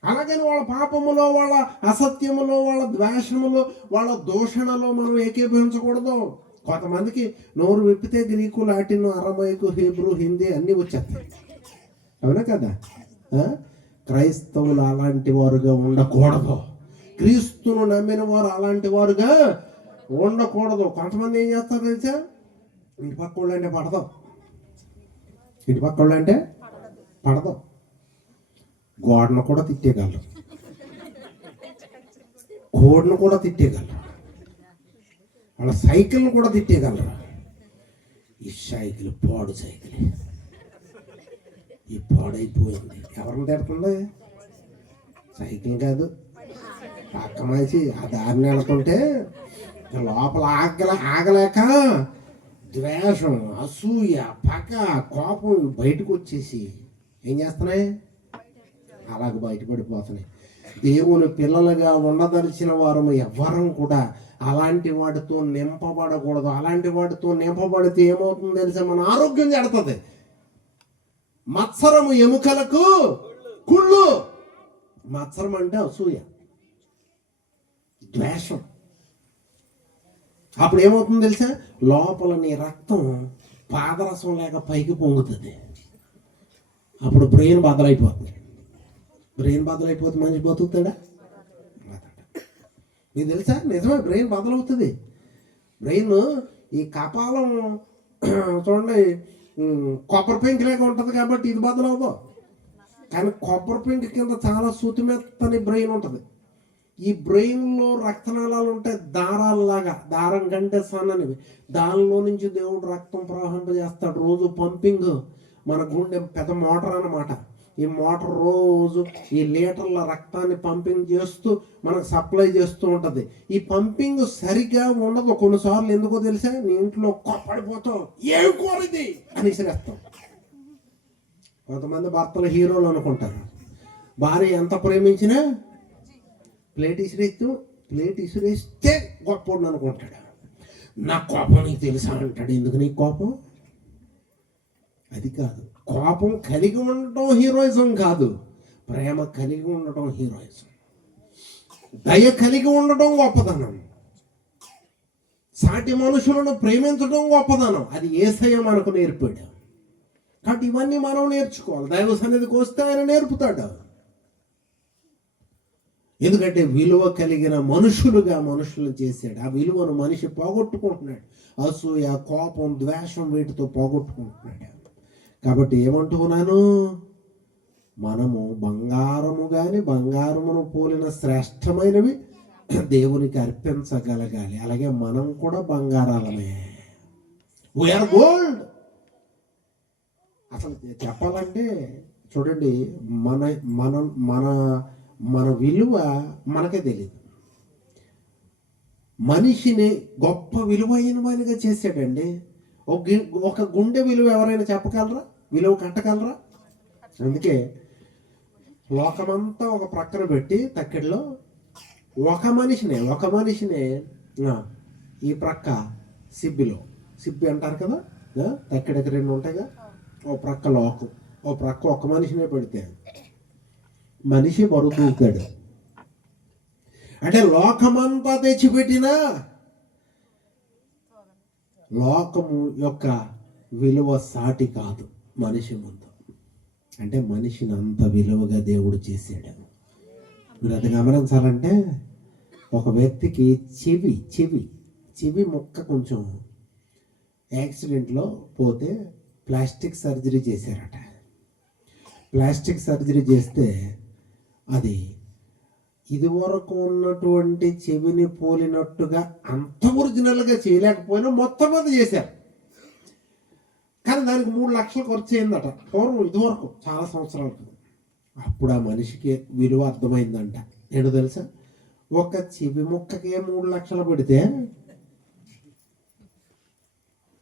అలాగని వాళ్ళ పాపములో, వాళ్ళ అసత్యములో, వాళ్ళ ద్వేషములో, వాళ్ళ దూషణలో మనం ఏకీభవించకూడదు. కొంతమందికి నోరు విప్పితే గ్రీకు, లాటిన్, అరమైకు, హీబ్రూ, హిందీ అన్నీ వచ్చేస్తాయి. అవునా కదా? క్రైస్తవులు అలాంటి వారుగా ఉండకూడదు. క్రీస్తును నమ్మిన వారు అలాంటి వారుగా ఉండకూడదు. కొంతమంది ఏం చేస్తారు తెలుసా? ఇంటి పక్క వాళ్ళు అంటే పడదాం, ఇంటి పక్క వాళ్ళు అంటే పడదాం, గోడను కూడా తిట్టేయగలరు, కోడ్ను కూడా తిట్టేయగలరు. వాళ్ళ సైకిల్ని కూడా తిట్టేయగలరు. ఈ సైకిల్ పాడు సైకిల్, ఈ పాడైపోయింది. ఎవరిని తిడుతుంది? సైకిల్ కాదు, పక్క మనిషి ఆ దారిని వెళ్తుంటే లోపల ఆగలేక ద్వేషం, అసూయ, పగ, కోపం బయటకు వచ్చేసి ఏం చేస్తున్నాయి? అలాగ బయటపడిపోతున్నాయి. దేవుని పిల్లలుగా ఉండదలిచిన వారు ఎవ్వరం కూడా అలాంటి వాటితో నింపబడకూడదు. అలాంటి వాటితో నింపబడితే ఏమవుతుందో తెలుసా? మన ఆరోగ్యం చెడుతుంది. మత్సరము ఎముకలకు కుళ్ళు. మత్సరం అంటే అసూయ, ద్వేషం. అప్పుడు ఏమవుతుందో తెలుసా? లోపల నీ రక్తం పాదరసం లేక పైకి పొంగుతుంది. అప్పుడు బ్రెయిన్ బద్దలైపోతుంది. బ్రెయిన్ బద్దలైపోతే మనిషి బతుకుతాడా? మీకు తెలుసా? నిజమే, బ్రెయిన్ బద్దలవుతుంది. బ్రెయిన్ ఈ కపాలం చూడండి కొబ్బరి పెంకు లేక ఉంటుంది కాబట్టి ఇది బద్దలవుతాం. కానీ కొబ్బరి పెంకు కింద చాలా సుతిమెత్తని బ్రెయిన్ ఉంటుంది. ఈ బ్రెయిన్లో రక్తనాళాలు ఉంటాయి, దారాలలాగా, దారం కంటే సన్ననివి. దానిలో నుంచి దేవుడు రక్తం ప్రవహింపజేస్తాడు. రోజు పంపింగ్, మన గుండె పెద్ద మోటార్ అన్నమాట. ఈ మోటార్ రోజు ఈ లీటర్ల రక్తాన్ని పంపింగ్ చేస్తూ మనకు సప్లై చేస్తూ ఉంటుంది. ఈ పంపింగ్ సరిగా ఉండదు కొన్నిసార్లు. ఎందుకో తెలుసా? నీ ఇంట్లో పడిపోతావు, ఏం కోరిది అని విసిరేస్తాం. కొంతమంది భర్తలు హీరోలు అనుకుంటారు. భార్య ఎంత ప్రేమించినా ప్లేట్ ఇసిరేస్తే గొప్ప అనుకుంటాడు. నా కోపం నీకు తెలుసా అంటాడు. ఎందుకు నీకు కోపం? అది కాదు. కోపం కలిగి ఉండటం హీరోయిజం కాదు, ప్రేమ కలిగి ఉండటం హీరోయిజం. దయ కలిగి ఉండటం గొప్పదనం. సాటి మనుషులను ప్రేమించడం గొప్పదనం. అది యేసయ్య మనకు నేర్పాడు. కాబట్టి ఇవన్నీ మనం నేర్చుకోవాలి. దైవ సన్నిధికి వస్తే ఆయన నేర్పుతాడు. ఎందుకంటే విలువ కలిగిన మనుషులుగా మనుషులను చేశాడు. ఆ విలువను మనిషి పోగొట్టుకుంటున్నాడు. అసూయ, కోపం, ద్వేషం వీటితో పోగొట్టుకుంటున్నాడు. కాబట్టి ఏమంటున్నాను? మనము బంగారము కానీ బంగారమును పోలిన శ్రేష్టమైనవి దేవునికి అర్పించగలగాలి. అలాగే మనం కూడా బంగారాలమే. We are gold. అసలు చెప్పాలంటే చూడండి, మన మన మన మన విలువ మనకే తెలియదు. మనిషిని గొప్ప విలువైన వానిగా చేశాడండి. ఒక గుండె విలువ ఎవరైనా చెప్పగలరా? విలువ కట్టగలరా? అందుకే లోకమంతా ఒక ప్రక్కన పెట్టి తక్కిడిలో ఒక మనిషినే ఈ ప్రక్క సిబ్బి అంటారు కదా, తక్కిడికి 2 ఉంటాయిగా. ఓ ప్రక్క లోకం, ఓ ప్రక్క ఒక మనిషినే పెడితే మనిషి బరువు తూగుతాడు. అంటే లోకమంతా తెచ్చిపెట్టినా లోకము యొక్క విలువ సాటి కాదు మనిషి ముందు. అంటే మనిషిని అంత విలువగా దేవుడు చేశాడు. మీరు అది గమనించాలంటే, ఒక వ్యక్తికి చెవి ముక్క కొంచెం యాక్సిడెంట్లో పోతే ప్లాస్టిక్ సర్జరీ చేశారట. ప్లాస్టిక్ సర్జరీ చేస్తే అది ఇదివరకు ఉన్నటువంటి చెవిని పోలినట్టుగా అంత ఒరిజినల్గా చేయలేకపోయినా మొత్తం అది చేశారు. కానీ దానికి 3 లక్షలు ఖర్చు అయిందట పూర్వం, ఇదివరకు చాలా సంవత్సరాలకు. అప్పుడు ఆ మనిషికి విలువ అర్థమైందంట. ఏంటో తెలుసా? ఒక చెవి ముక్కకే 3 లక్షలు పెడితే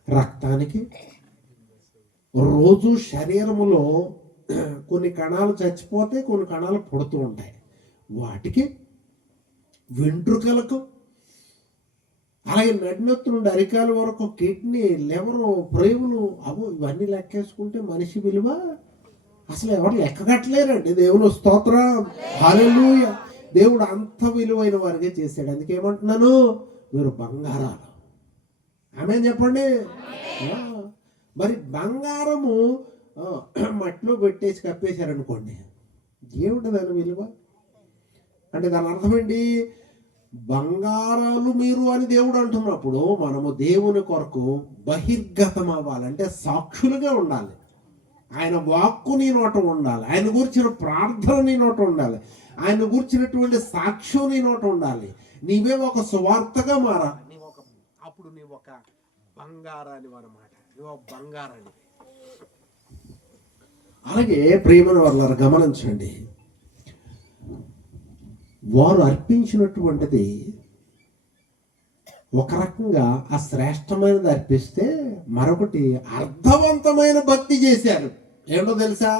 రక్తానికి రోజు శరీరములో కొన్ని కణాలు చచ్చిపోతే కొన్ని కణాలు పుడుతూ ఉంటాయి. వాటికి, వెంట్రుకలకు, అలాగే నడినెత్తు నుండి అరికాల వరకు కిడ్నీ, లివరు, ప్రేవులు, ఇవన్నీ లెక్కేసుకుంటే మనిషి విలువ అసలు ఎవరు లెక్కగట్టలేరండి. దేవుని స్తోత్రం, హల్లెలూయా. దేవుడు అంత విలువైన వారిగా చేశాడు. అందుకే ఏమంటున్నాను, మీరు బంగారాలు. ఆమేన్ చెప్పండి. మరి బంగారము మట్టిలో పెట్టేసి కప్పేశారనుకోండి, ఏమిటి దాని విలువ? అంటే దాని అర్థం ఏంటి? బంగారాలు మీరు అని దేవుడు అంటున్నప్పుడు మనము దేవుని కొరకు బహిర్గతం అవ్వాలంటే సాక్షులుగా ఉండాలి. ఆయన వాక్కు నీ నోట ఉండాలి. ఆయన గురించిన ప్రార్థన నీ నోట ఉండాలి. ఆయన గురించినటువంటి సాక్ష్యం నీ నోట ఉండాలి. నీవే ఒక సువార్తగా మారాలి. అప్పుడు నీవు ఒక బంగారాన్ని అన్నమాట, నువ్వు ఒక బంగారాన్ని. అలాగే ప్రియమైన వాళ్ళ గమనించండి, వారు అర్పించినటువంటిది ఒక రకంగా ఆ శ్రేష్టమైనది అర్పిస్తే, మరొకటి అర్థవంతమైన భక్తి చేశారు. ఏంటో తెలుసా,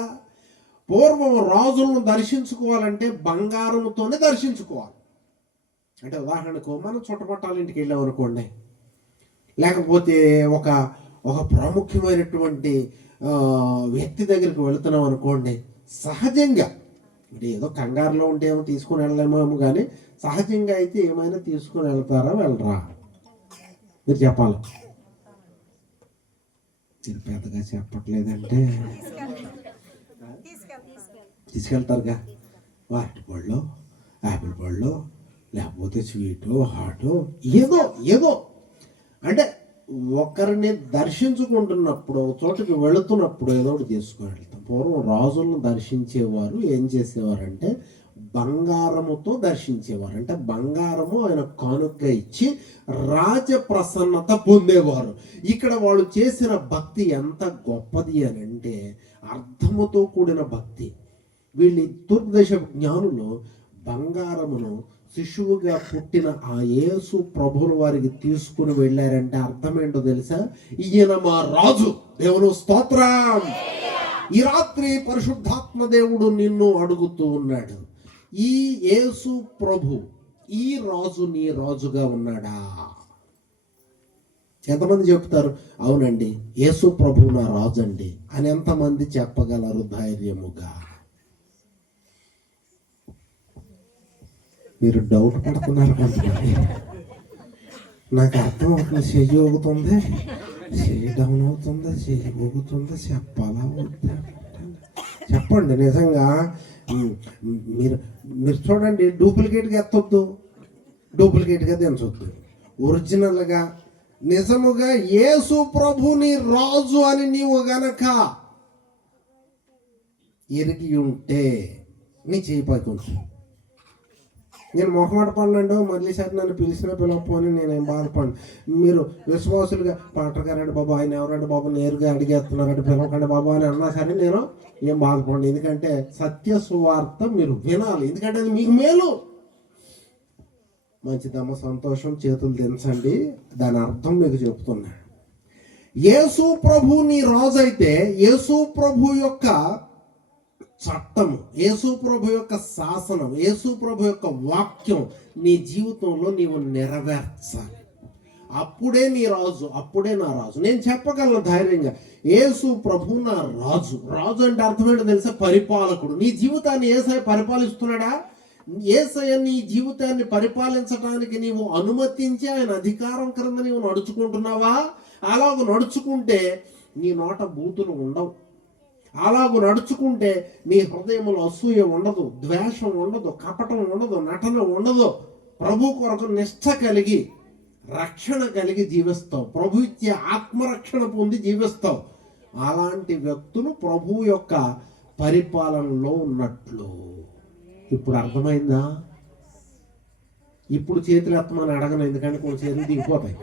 పూర్వం రాజులను దర్శించుకోవాలంటే బంగారంతోనే దర్శించుకోవాలి. అంటే ఉదాహరణకు మనం చుట్టపట్టాల ఇంటికి వెళ్ళాం అనుకోండి, లేకపోతే ఒక ఒక ప్రాముఖ్యమైనటువంటి వ్యక్తి దగ్గరికి వెళుతున్నాం అనుకోండి, సహజంగా అంటే ఏదో కంగారులో ఉంటే ఏమో తీసుకుని వెళ్ళలేమేమో, కానీ సహజంగా అయితే ఏమైనా తీసుకుని వెళ్తారా వెళ్ళరా మీరు చెప్పాలి. మీరు పెద్దగా చెప్పట్లేదంటే తీసుకెళ్తారుగా, వాటి పళ్ళు, యాపిల్ పళ్ళు, లేకపోతే స్వీటు, హాటు, ఏదో ఏదో. అంటే ఒకరిని దర్శించుకుంటున్నప్పుడు, ఒక చోటుకి వెళుతున్నప్పుడు ఏదో ఒకటి తీసుకుని వెళ్తాం. పూర్వం రాజులను దర్శించేవారు ఏం చేసేవారంటే బంగారముతో దర్శించేవారు. అంటే బంగారము ఆయన కానుకగా ఇచ్చి రాజ ప్రసన్నత పొందేవారు. ఇక్కడ వాళ్ళు చేసిన భక్తి ఎంత గొప్పది అని అంటే అర్థముతో కూడిన భక్తి. వీళ్ళు తూర్పు దేశ జ్ఞానులు బంగారమును శిశువుగా పుట్టిన ఆ యేసు ప్రభువుల వారికి తీసుకుని వెళ్ళారంటే అర్థం ఏంటో తెలుసా, ఈయన మా రాజు. దేవుని స్తోత్రం. ఈ రాత్రి పరిశుద్ధాత్మ దేవుడు నిన్ను అడుగుతూ ఉన్నాడు, ఈ యేసు ప్రభు, ఈ రాజు నీ రాజుగా ఉన్నాడా? ఎంతమంది చెప్తారు అవునండి యేసు ప్రభు నా రాజు అండి అని? ఎంతమంది చెప్పగలరు ధైర్యముగా? మీరు డౌట్ పడుతున్నారు కొంతమంది. నాకు అర్థం అవుతుంది, చెయ్యి ఊగుతుంది, చెయ్యి డౌన్ అవుతుంది, చెయ్యి ఊగుతుంది, చెప్పాలా వద్దా? చెప్పండి నిజంగా. మీరు మీరు చూడండి, డూప్లికేట్గా ఎత్తొద్దు, డూప్లికేట్గా దించొద్దు. ఒరిజినల్గా నిజముగా యేసు ప్రభుని రాజు అని నీవు గనక ఎరిగి ఉంటే నీ చేయి పైకి ఉంచు. నేను మొహమాట పడినండు, మళ్ళీ సరే నన్ను పిలిచినా పిలవకపోని నేనేం బాధపడి. మీరు విశ్వాసులుగా పాటర్ గారండి బాబు, ఆయన ఎవరంటే బాబు నేరుగా అడిగేస్తున్నారంటే పిలవకండి బాబు అని అన్నా సరే నేను ఏం బాధపడండి. ఎందుకంటే సత్య సువార్త మీరు వినాలి, ఎందుకంటే అది మీకు మేలు. మంచిదమ్మ, సంతోషం, చేతులు దించండి. దాని అర్థం మీకు చెప్తున్నా. యేసు ప్రభు నీ రాజు అయితే యేసు ప్రభు యొక్క చట్టము, యేసు ప్రభు యొక్క శాసనం, యేసు ప్రభు యొక్క వాక్యం నీ జీవితంలో నీవు నెరవేర్చాలి. అప్పుడే నీ రాజు, అప్పుడే నా రాజు. నేను చెప్పగలను ధైర్యంగా, యేసు ప్రభు నా రాజు. రాజు అంటే అర్థం ఏంటో తెలుసా, పరిపాలకుడు. నీ జీవితాన్ని యేసయ్య పరిపాలిస్తున్నాడా? యేసయ్య నీ జీవితాన్ని పరిపాలించడానికి నీవు అనుమతించి ఆయన అధికారం క్రింద నీవు నడుచుకుంటున్నావా? అలాగ నడుచుకుంటే నీ నోట బూతులు ఉండవు. అలాగూ నడుచుకుంటే నీ హృదయంలో అసూయ ఉండదు, ద్వేషం ఉండదు, కపటం ఉండదు, నటన ఉండదు. ప్రభు కొరకు నిష్ఠ కలిగి, రక్షణ కలిగి జీవిస్తావు. ప్రభు ఇచ్చే ఆత్మరక్షణ పొంది జీవిస్తావు. అలాంటి వ్యక్తులు ప్రభు యొక్క పరిపాలనలో ఉన్నట్లు. ఇప్పుడు అర్థమైందా? ఇప్పుడు చేతులు ఎత్తమని అడగను, ఎందుకంటే కొన్ని చేతులు దిగిపోతాయి.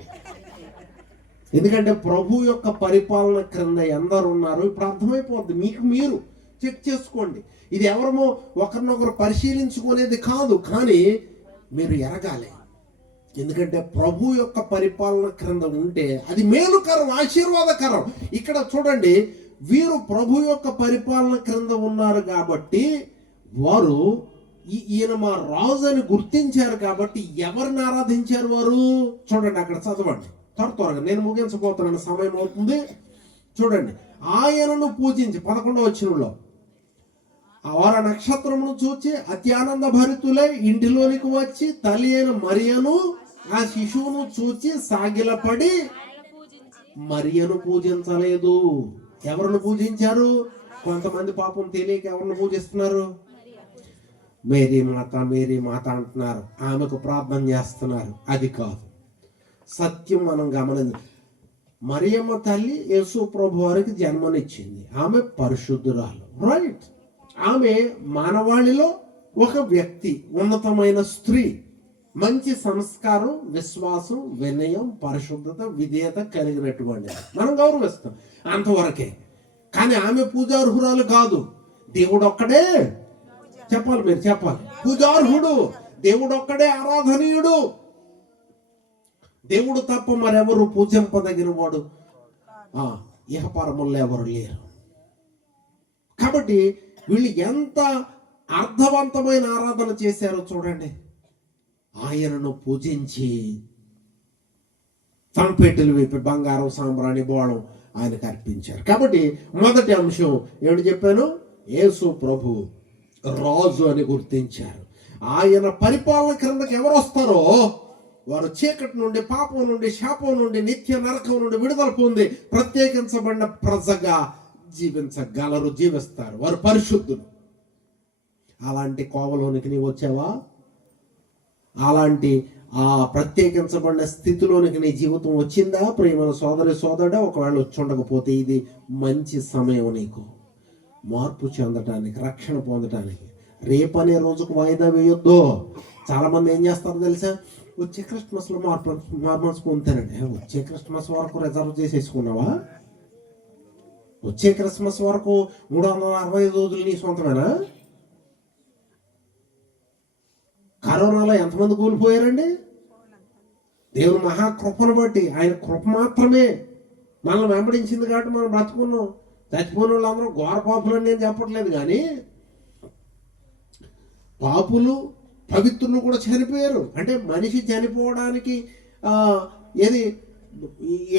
ఎందుకంటే ప్రభు యొక్క పరిపాలన క్రింద ఎందరు ఉన్నారు ఇప్పుడు అర్థమైపోద్ది. మీకు మీరు చెక్ చేసుకోండి. ఇది ఎవరమో ఒకరినొకరు పరిశీలించుకునేది కాదు, కానీ మీరు ఎరగాలి. ఎందుకంటే ప్రభు యొక్క పరిపాలన క్రింద ఉంటే అది మేలుకరం, ఆశీర్వాదకరం. ఇక్కడ చూడండి, వీరు ప్రభు యొక్క పరిపాలన క్రింద ఉన్నారు కాబట్టి వారు ఈయన మా రాజు అని గుర్తించారు. కాబట్టి ఎవరిని ఆరాధించారు వారు? చూడండి అక్కడ చదవండి త్వరగా, నేను ముగించబోతున్నాను, సమయం అవుతుంది. చూడండి, ఆయనను పూజించి 11వ వచనంలో వారు నక్షత్రమును చూచి అత్యానంద భరితులై ఇంటిలోనికి వచ్చి తల్లి అయిన మరియను ఆ శిశువును చూచి సాగిలపడి మరియను పూజించలేదు. ఎవరిని పూజించారు? కొంతమంది పాపం తెలియక ఎవరిని పూజిస్తున్నారు? మేరీ మాత, మేరీ మాత అంటున్నారు, ఆమెకు ప్రార్థన చేస్తున్నారు. అది కాదు సత్యం. మనం గమనించాలి, మరియమ్మ తల్లి యేసు ప్రభు వారికి జన్మనిచ్చింది. ఆమె పరిశుద్ధురాలు, రైట్. ఆమె మానవాళిలో ఒక వ్యక్తి, ఉన్నతమైన స్త్రీ. మంచి సంస్కారం, విశ్వాసం, వినయం, పరిశుద్ధత, విధేయత కలిగినటువంటి మనం గౌరవిస్తాం అంతవరకే. కానీ ఆమె పూజార్హురాలు కాదు. దేవుడు ఒక్కడే, చెప్పాలి మీరు చెప్పాలి, పూజార్హుడు. దేవుడు ఒక్కడే ఆరాధనీయుడు. దేవుడు తప్ప మరెవరు పూజింపదగిన వాడు ఇహపరముల్లో ఎవరు లేరు. కాబట్టి వీళ్ళు ఎంత అర్థవంతమైన ఆరాధన చేశారో చూడండి. ఆయనను పూజించి తంపెట్టులు విప్పి బంగారం, సాంబ్రాణి, బోళం ఆయనకు అర్పించారు. కాబట్టి మొదటి అంశం ఏమిటి చెప్పాను? యేసు ప్రభు రాజు అని గుర్తించారు. ఆయన పరిపాలన క్రిందకి ఎవరు వస్తారో వారు చీకటి నుండి, పాపం నుండి, శాపం నుండి, నిత్య నరకం నుండి విడుదల పొంది ప్రత్యేకించబడిన ప్రజగా జీవించగలరు, జీవిస్తారు. వారు పరిశుద్ధులు. అలాంటి కోవలోనికి నీవు వచ్చావా? అలాంటి ఆ ప్రత్యేకించబడిన స్థితిలోనికి నీ జీవితం వచ్చిందా? ప్రియమైన సోదరి సోదరుడా, ఒకవేళ వచ్చి ఉండకపోతే ఇది మంచి సమయం నీకు మార్పు చెందటానికి, రక్షణ పొందటానికి. రేపనే రోజుకు వాయిదా వేయొద్దు. చాలా మంది ఏం చేస్తారో తెలుసా? వచ్చే క్రిస్మస్లో మార్మల్స్ పొందుతానండి. వచ్చే క్రిస్మస్ వరకు రిజర్వ్ చేసేసుకున్నావా? వచ్చే క్రిస్మస్ వరకు 365 రోజులు నీ సొంతమేనా? కరోనాలో ఎంతమంది కూలిపోయారండి? దేవుని మహాకృపను బట్టి, ఆయన కృప మాత్రమే మనల్ని వెంబడించింది కాబట్టి మనం బ్రతుకున్నాం. చచ్చిపోయిన వాళ్ళందరూ ఘోర పాపులు అని నేను చెప్పట్లేదు, కానీ పాపులు, పవిత్రులు కూడా చనిపోయారు. అంటే మనిషి చనిపోవడానికి ఏది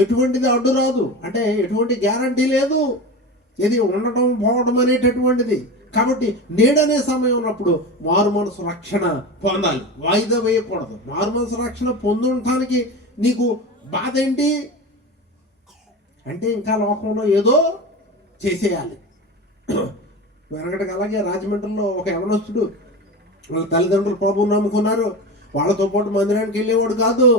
ఎటువంటిది అడ్డు రాదు, అంటే ఎటువంటి గ్యారంటీ లేదు. ఇది ఉండటం పోవడం అనేటటువంటిది. కాబట్టి నేడనే సమయం ఉన్నప్పుడు మారు మనసు రక్షణ పొందాలి, వాయిదా వేయకూడదు. మారు మనసు రక్షణ పొందటానికి నీకు బాధ ఏంటి అంటే ఇంకా లోకంలో ఏదో చేసేయాలి. వెనకటికి అలాగే రాజమండ్రిలో ఒక యవనస్తుడు వాళ్ళ తల్లిదండ్రులు ప్రభువుని నమ్ముకున్నారు. వాళ్ళతో పాటు మందిరానికి వెళ్ళేవాడు కాదు.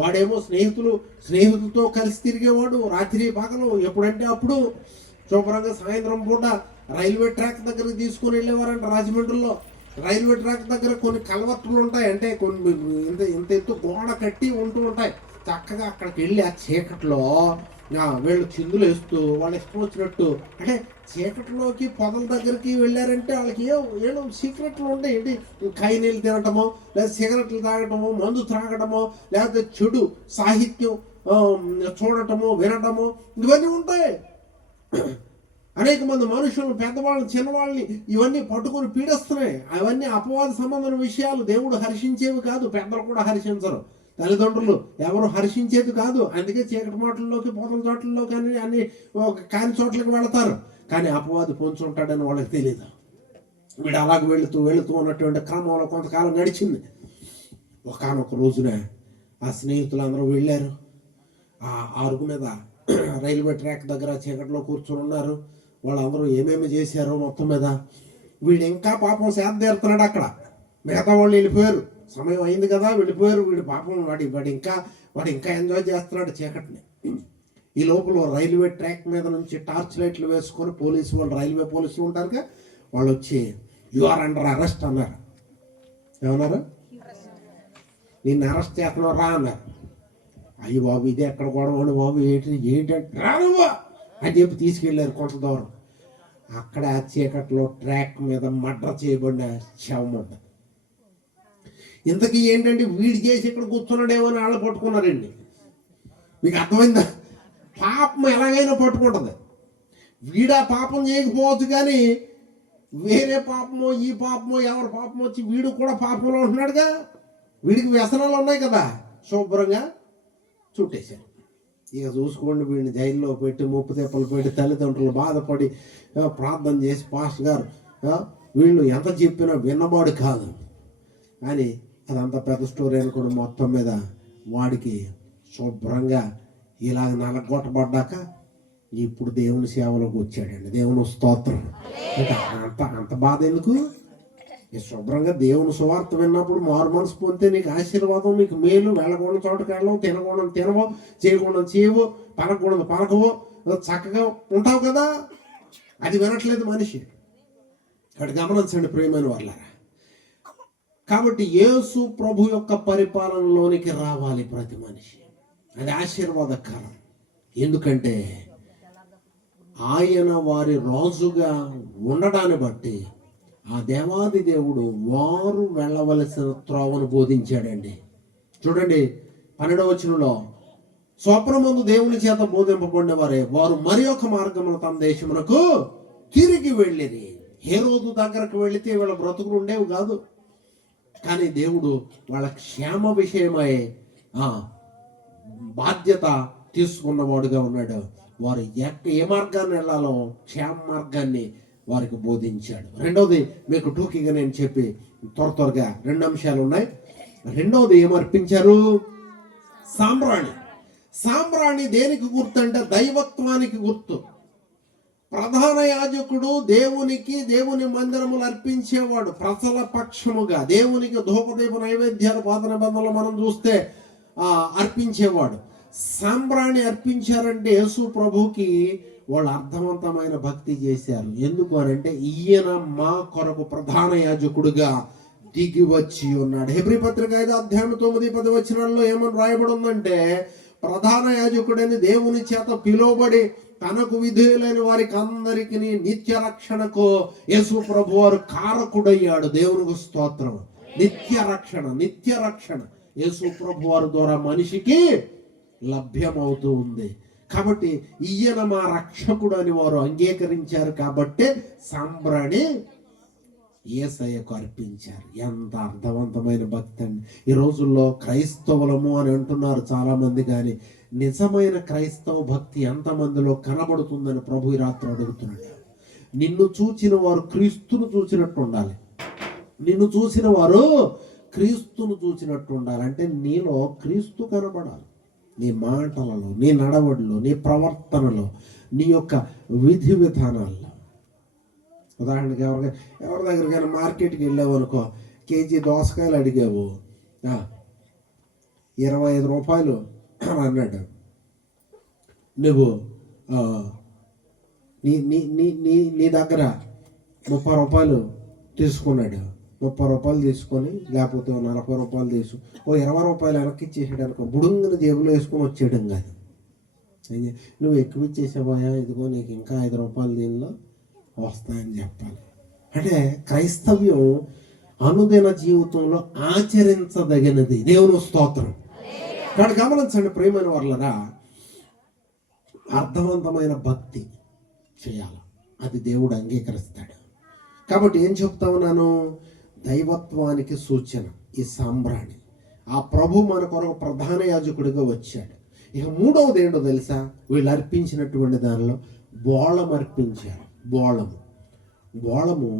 వాడేమో స్నేహితులతో కలిసి తిరిగేవాడు. రాత్రి పగలు ఎప్పుడంటే అప్పుడు శుభ్రంగా సాయంత్రం పూట రైల్వే ట్రాక్ దగ్గరికి తీసుకుని వెళ్ళేవారంట. రాజమండ్రిలో రైల్వే ట్రాక్ దగ్గర కొన్ని కలవర్టులు ఉంటాయి, అంటే కొన్ని ఇంత ఎత్తు గోడ కట్టి ఉంటూ ఉంటాయి. చక్కగా అక్కడికి వెళ్ళి ఆ చీకట్లో వీళ్ళు చిందులు వేస్తూ వాళ్ళు ఇష్టం వచ్చినట్టు, అంటే చీకట్లోకి పొదల దగ్గరికి వెళ్ళారంటే వాళ్ళకి ఏదో సీక్రెట్లు ఉంటాయి. ఏంటి, కైనీళ్ళు తినటమో, లేదా సిగరెట్లు తాగటమో, మందు త్రాగటమో, లేకపోతే చెడు సాహిత్యం చూడటమో, వినటమో, ఇవన్నీ ఉంటాయి. అనేక మంది మనుషులు, పెద్దవాళ్ళని, చిన్నవాళ్ళని ఇవన్నీ పట్టుకొని పీడిస్తున్నాయి. అవన్నీ అపవాద సంబంధమైన విషయాలు. దేవుడు హర్షించేవి కాదు, పెద్దలు కూడా హర్షించరు, తల్లిదండ్రులు ఎవరు హర్షించేది కాదు. అందుకే చీకటి మాటల్లోకి, పోతల చోట్లలోకి అన్ని కాని చోట్లకి వెళతారు. కానీ అపవాది పొంచుంటాడని వాళ్ళకి తెలియదు. వీడు అలాగ వెళుతూ ఉన్నటువంటి క్రమంలో కొంతకాలం గడిచింది. ఒకానొక రోజున ఆ స్నేహితులందరూ వెళ్ళారు. ఆ అరుగు మీద రైల్వే ట్రాక్ దగ్గర చీకట్లో కూర్చొని ఉన్నారు. వాళ్ళందరూ ఏమేమి చేశారో మొత్తం మీద. వీడు ఇంకా పాపం సేద తీరుతున్నాడు అక్కడ. మిగతా వాళ్ళు వెళ్ళిపోయారు, సమయం అయింది కదా, వెళ్ళిపోయారు. వీడు పాపం వాడు ఇంకా ఎంజాయ్ చేస్తున్నాడు చీకటిని. ఈ లోపల రైల్వే ట్రాక్ మీద నుంచి టార్చ్ లైట్లు వేసుకొని రైల్వే పోలీసులు ఉంటారుగా, వాళ్ళు వచ్చి యు ఆర్ అండర్ అరెస్ట్ అన్నారు. ఏమన్నారు? నిన్ను అరెస్ట్ చేస్తున్నావు రా అన్నారు. అయ్యి బాబు, ఇదే ఎక్కడ గొడవ బాబు, ఏంటంటే రానువా అని చెప్పి తీసుకెళ్ళారు కొంత దూరం. అక్కడ ఆ చీకట్లో ట్రాక్ మీద మర్డర్ చేయబడిన శవం ఉంది. ఇంతకీ ఏంటంటే వీడు చేసి ఇక్కడ కూర్చున్నాడేమో అని వాళ్ళు పట్టుకున్నారండి. మీకు అర్థమైందా? పాపం ఎలాగైనా పట్టుకుంటుంది. వీడా పాపం చేయకపోవచ్చు, కానీ వేరే పాపమో, ఈ పాపమో, ఎవరి పాపమో వచ్చి వీడు కూడా పాపంలో ఉంటున్నాడుగా. వీడికి వ్యసనాలు ఉన్నాయి కదా, శుభ్రంగా చుట్టేశారు. ఇక చూసుకోండి, వీడిని జైల్లో పెట్టి, ముప్పు తెప్పలు పెట్టి, తల్లిదండ్రులు బాధపడి ప్రార్థన చేసి, పాస్టర్ గారు వీళ్ళు ఎంత చెప్పినా విన్నవాడు కాదు. కానీ అదంతా పెద్ద స్టోరీ అనుకోండి. మొత్తం మీద వాడికి శుభ్రంగా ఇలాగ నలగొట్టబడ్డాక ఇప్పుడు దేవుని సేవలోకి వచ్చాడండి. దేవుని స్తోత్రం. అంత బాధ ఎందుకు? శుభ్రంగా దేవుని సువార్త విన్నప్పుడు మారు మనసు పొందితే నీకు ఆశీర్వాదం, నీకు మేలు. వెళ్ళకూడని చోటకి వెళ్ళవు, తినకూడదు తినవో, చేయకూడదు చేయవో, పలకూడదు పలకవో, చక్కగా ఉంటావు కదా. అది వినట్లేదు మనిషి. అక్కడ గమనించండి ప్రియమైన వాళ్ళారా. కాబట్టి యేసు ప్రభు యొక్క పరిపాలనలోనికి రావాలి ప్రతి మనిషి. అది ఆశీర్వాదకరం. ఎందుకంటే ఆయన వారి రాజుగా ఉండడాన్ని బట్టి ఆ దేవాది దేవుడు వారు వెళ్ళవలసిన త్రోవను బోధించాడండి. చూడండి 12వ వచనంలో, స్వప్నమందు దేవుని చేత బోధింపబడిన వారు మరి ఒక మార్గమున తమ దేశమునకు తిరిగి వెళ్ళిరి. హేరోదు దగ్గరకు వెళితే వీళ్ళ బ్రతుకులు ఉండేవి కాదు. కానీ దేవుడు వాళ్ళ క్షేమ విషయమై బాధ్యత తీసుకున్నవాడుగా ఉన్నాడు. వారు ఏ మార్గాన్ని వెళ్ళాలో క్షేమ మార్గాన్ని వారికి బోధించాడు. రెండవది మీకు టూకీగా నేను చెప్పి త్వరగా 2 అంశాలు ఉన్నాయి. రెండవది ఏమర్పించారు? సాంబ్రాణి. సాంబ్రాణి దేనికి గుర్తు అంటే దైవత్వానికి గుర్తు. ప్రధాన యాజకుడు దేవుని మందిరములు అర్పించేవాడు. ప్రజల పక్షముగా దేవునికి ధూపదీప నైవేద్యాలు పాత నిబంధనలు మనం చూస్తే అర్పించేవాడు. సాంబ్రాణి అర్పించారంటే యేసు ప్రభుకి వాళ్ళు అర్థవంతమైన భక్తి చేశారు. ఎందుకు అనంటే ఈయన మా కొరకు ప్రధాన యాజకుడుగా దిగి వచ్చి ఉన్నాడు. హెబ్రీ పత్రిక 5వ అధ్యాయం 9-10 వచనాల్లో ఏమని రాయబడి ఉందంటే, ప్రధాన యాజకుడని దేవుని చేత పిలువబడి తనకు విధేయులైన వారికి అందరికి నిత్య రక్షణకు యేసు ప్రభు వారు కారకుడయ్యాడు. దేవునికి స్తోత్రం. నిత్య రక్షణ యేసు ప్రభు వారి ద్వారా మనిషికి లభ్యమవుతూ ఉంది. కాబట్టి ఈయన మా రక్షకుడు అని వారు అంగీకరించారు. కాబట్టి సాంబ్రాణి యేసయ్యకు అర్పించారు. ఎంత అర్థవంతమైన భక్తి అండి. ఈ రోజుల్లో క్రైస్తవులము అని అంటున్నారు చాలా మంది, కానీ నిజమైన క్రైస్తవ భక్తి ఎంతమందిలో కనబడుతుందని ప్రభు ఈ రాత్రి అడుగుతున్నాడు. నిన్ను చూచిన వారు క్రీస్తును చూసినట్టు ఉండాలి. నిన్ను చూసిన వారు క్రీస్తును చూసినట్టు ఉండాలి. అంటే నీలో క్రీస్తు కనబడాలి. నీ మాటలలో, నీ నడవడిలో, నీ ప్రవర్తనలో, నీ యొక్క విధి విధానాల్లో. ఉదాహరణకి ఎవరి దగ్గరికైనా మార్కెట్కి వెళ్ళావు అనుకో, కేజీ దోసకాయలు అడిగావు, 25 రూపాయలు అన్నాడు. నువ్వు నీ దగ్గర 30 రూపాయలు తీసుకున్నాడు. 30 రూపాయలు తీసుకొని, లేకపోతే 40 రూపాయలు తీసు, 20 రూపాయలు వెనక్కి ఇచ్చేసాడు అనుకో, బుడుంగిన జేబులో వేసుకొని వచ్చేయడం కాదు. నువ్వు ఎక్కువ ఇచ్చేసావా, ఇదిగో నీకు ఇంకా 5 రూపాయలు దీనిలో వస్తాయని చెప్పాలి. అంటే క్రైస్తవ్యం అనుదిన జీవితంలో ఆచరించదగినది. దేవుని స్తోత్రం. కానీ గమనించండి ప్రియమైన వాళ్ళరా, అర్థవంతమైన భక్తి చేయాలి. అది దేవుడు అంగీకరిస్తాడు. కాబట్టి ఏం చెప్తా ఉన్నాను? దైవత్వానికి సూచన ఈ సాంబ్రాణి. ఆ ప్రభు మన కొరకు ప్రధాన యాజకుడిగా వచ్చాడు. ఇక మూడవది ఏంటో తెలుసా? వీళ్ళు అర్పించినటువంటి దానిలో బోళం అర్పించారు. బోళము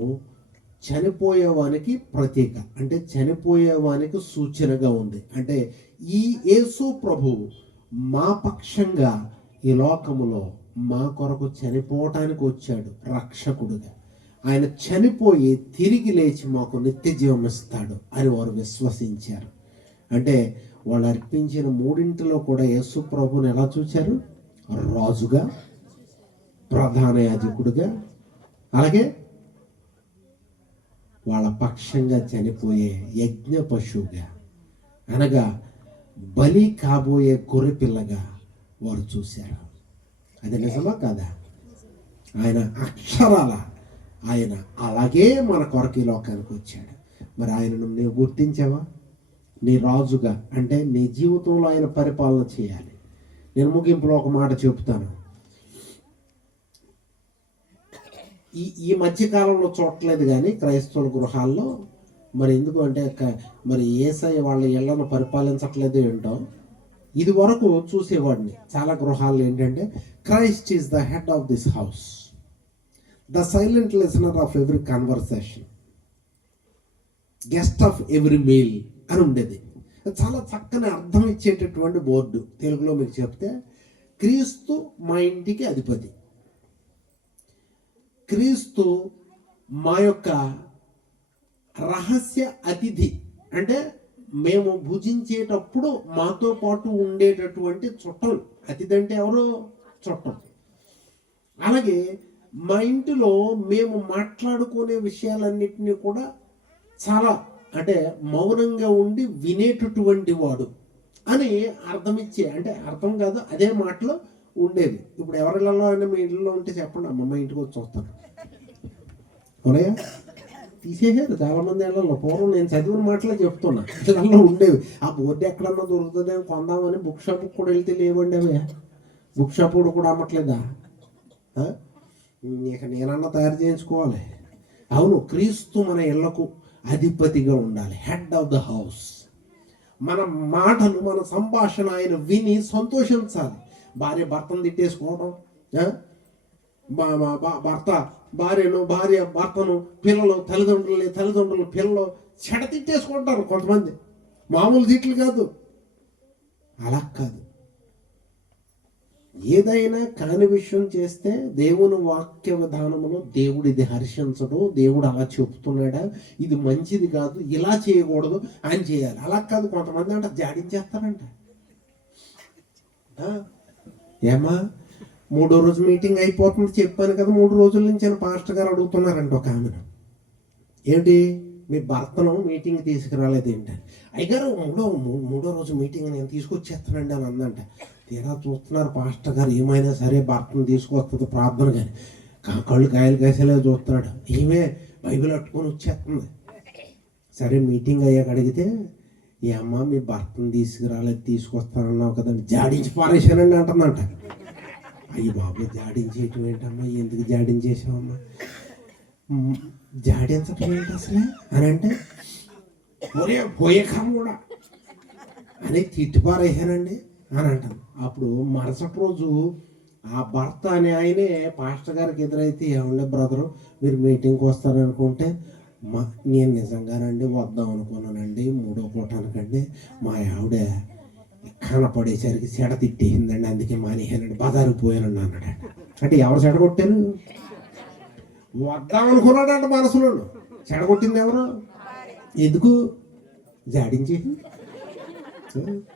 చనిపోయేవానికి ప్రతీక, అంటే చనిపోయేవానికి సూచనగా ఉంది. అంటే ఈ యేసు ప్రభువు మా పక్షంగా ఈ లోకములో మా కొరకు చనిపోవటానికి వచ్చాడు రక్షకుడుగా. ఆయన చనిపోయి తిరిగి లేచి మాకు నిత్య జీవం ఇస్తాడు అని వారు విశ్వసించారు. అంటే వాళ్ళు అర్పించిన మూడింటిలో కూడా యేసు ప్రభువుని ఎలా చూశారు? రాజుగా, ప్రధాన యాజకుడుగా, అలాగే వాళ్ళ పక్షంగా చనిపోయే యజ్ఞ పశువుగా, అనగా బలి కాబోయే గొర్రెపిల్లగా వారు చూశారు. అది నిజమా కాదా? ఆయన అక్షరాల ఆయన అలాగే మన కొరకు ఈ లోకానికి వచ్చాడు. మరి ఆయనను నీవు గుర్తించావా? నీ రాజుగా, అంటే నీ జీవితంలో ఆయన పరిపాలన చేయాలి. నేను ముగింపులో ఒక మాట చెప్తాను. ఈ మధ్యకాలంలో చూడట్లేదు కానీ క్రైస్తవుల గృహాల్లో, మరి ఎందుకు అంటే మరి యేసయ్య వాళ్ళ ఇళ్లను పరిపాలించట్లేదు ఏంటో. ఇది వరకు చూసేవాడిని చాలా గృహాల్లో ఏంటంటే, Christ is the head of this house, the silent listener of every conversation, guest of every meal అని ఉండేది. చాలా చక్కని అర్థం ఇచ్చేటటువంటి బోర్డు. తెలుగులో మీకు చెప్తే, క్రీస్తు మా ఇంటికి అధిపతి, క్రీస్తు మా యొక్క రహస్య అతిథి. అంటే మేము భుజించేటప్పుడు మాతో పాటు ఉండేటటువంటి చుట్టం. అతిథి అంటే ఎవరు? చుట్టం. అలాగే మా ఇంటిలో మేము మాట్లాడుకునే విషయాలన్నింటినీ కూడా చాలా అంటే మౌనంగా ఉండి వినేటటువంటి వాడు అని అర్థం ఇచ్చే, అంటే అర్థం కాదు, అదే మాటలో ఉండేది. ఇప్పుడు ఎవరిళ్ళలో అయినా మీ ఇళ్ళలో ఉంటే చెప్పండి, అమ్మమ్మ ఇంటికి వచ్చి చూస్తాను. అవునయ్యా, తీసేసారు చాలామంది ఇళ్ళలో. పూర్వం నేను చదివిన మాటలే చెప్తున్నా, ఇళ్ళలో ఉండేవి. ఆ బోర్డు ఎక్కడన్నా దొరుకుతుందేమో కొందామని బుక్ షాప్కి కూడా వెళ్తే లేవండి అవి. బుక్ షాప్ కూడా అమ్మట్లేదా? ఇక నేనన్నా తయారు చేయించుకోవాలి. అవును, క్రీస్తు మన ఇళ్లకు అధిపతిగా ఉండాలి, హెడ్ ఆఫ్ ద హౌస్. మన మాటలు, మన సంభాషణ ఆయన విని సంతోషించాలి. భార్య భర్తను తిట్టేసుకోవడం, భర్త భార్యను, భార్య భర్తను, పిల్లలు తల్లిదండ్రులు పిల్లలు చెడ తిట్టేసుకుంటారు కొంతమంది. మామూలు తిట్లు కాదు, అలా కాదు. ఏదైనా కాని విషయం చేస్తే దేవుని వాక్య విధానంలో దేవుడు ఇది హర్షించడు, దేవుడు అలా చెప్తున్నాడా, ఇది మంచిది కాదు, ఇలా చేయకూడదు అని చేయాలి. అలా కాదు. కొంతమంది అంటే జాడించేస్తారంట. ఏమా 3వ రోజు మీటింగ్ అయిపోతుంది చెప్పాను కదా, 3 రోజుల నుంచి అని పాస్టర్ గారు అడుగుతున్నారంట ఒక ఆమెను. ఏంటి మీ భర్తను మీటింగ్ తీసుకురాలేదు ఏంటి? అయ్యగారు మూడో రోజు మీటింగ్ నేను తీసుకొచ్చేస్తానండి అని అందంట. తీరా చూస్తున్నారు పాస్టర్ గారు, ఏమైనా సరే భర్తను తీసుకొస్తుంది ప్రార్థన, కానీ కళ్ళు కాయలు కాసేలా చూస్తున్నాడు. ఈమె బైబిల్ అట్టుకొని వచ్చేస్తుంది. సరే మీటింగ్ అయ్యాక అడిగితే, ఏ అమ్మ మీ భర్తను తీసుకురాలేదు, తీసుకొస్తానన్నావు కదండి, జాడించి పారేశానండి అంటుందంట. అయ్యి బాబు, జాడించేయటం ఏంటమ్మా, ఎందుకు జాడించేసావమ్మా, జాడించటం ఏంటి అసలే అని అంటే, ఒరే పోయే కాం కూడా అని తిట్టిపారేసానండి అని అంటాను. అప్పుడు మరుసటి రోజు ఆ భర్త అనే ఆయనే పాస్టర్ గారికి ఎదురైతే, ఏమండే బ్రదరు మీరు మీటింగ్కి వస్తారనుకుంటే, నేను నిజంగానండి వద్దాం అనుకున్నానండి, 3వ పూటానికండి మా ఆవిడ కనపడేసరికి చెడ తిట్టేసిందండి, అందుకే మానేసానండి, బజారుకు పోయానండి అన్నాడు. అంటే ఎవరు చెడగొట్టారు? వద్దాం అనుకున్నాడంట మనసులో. చెడగొట్టింది ఎవరు? ఎందుకు? జాడించేసి.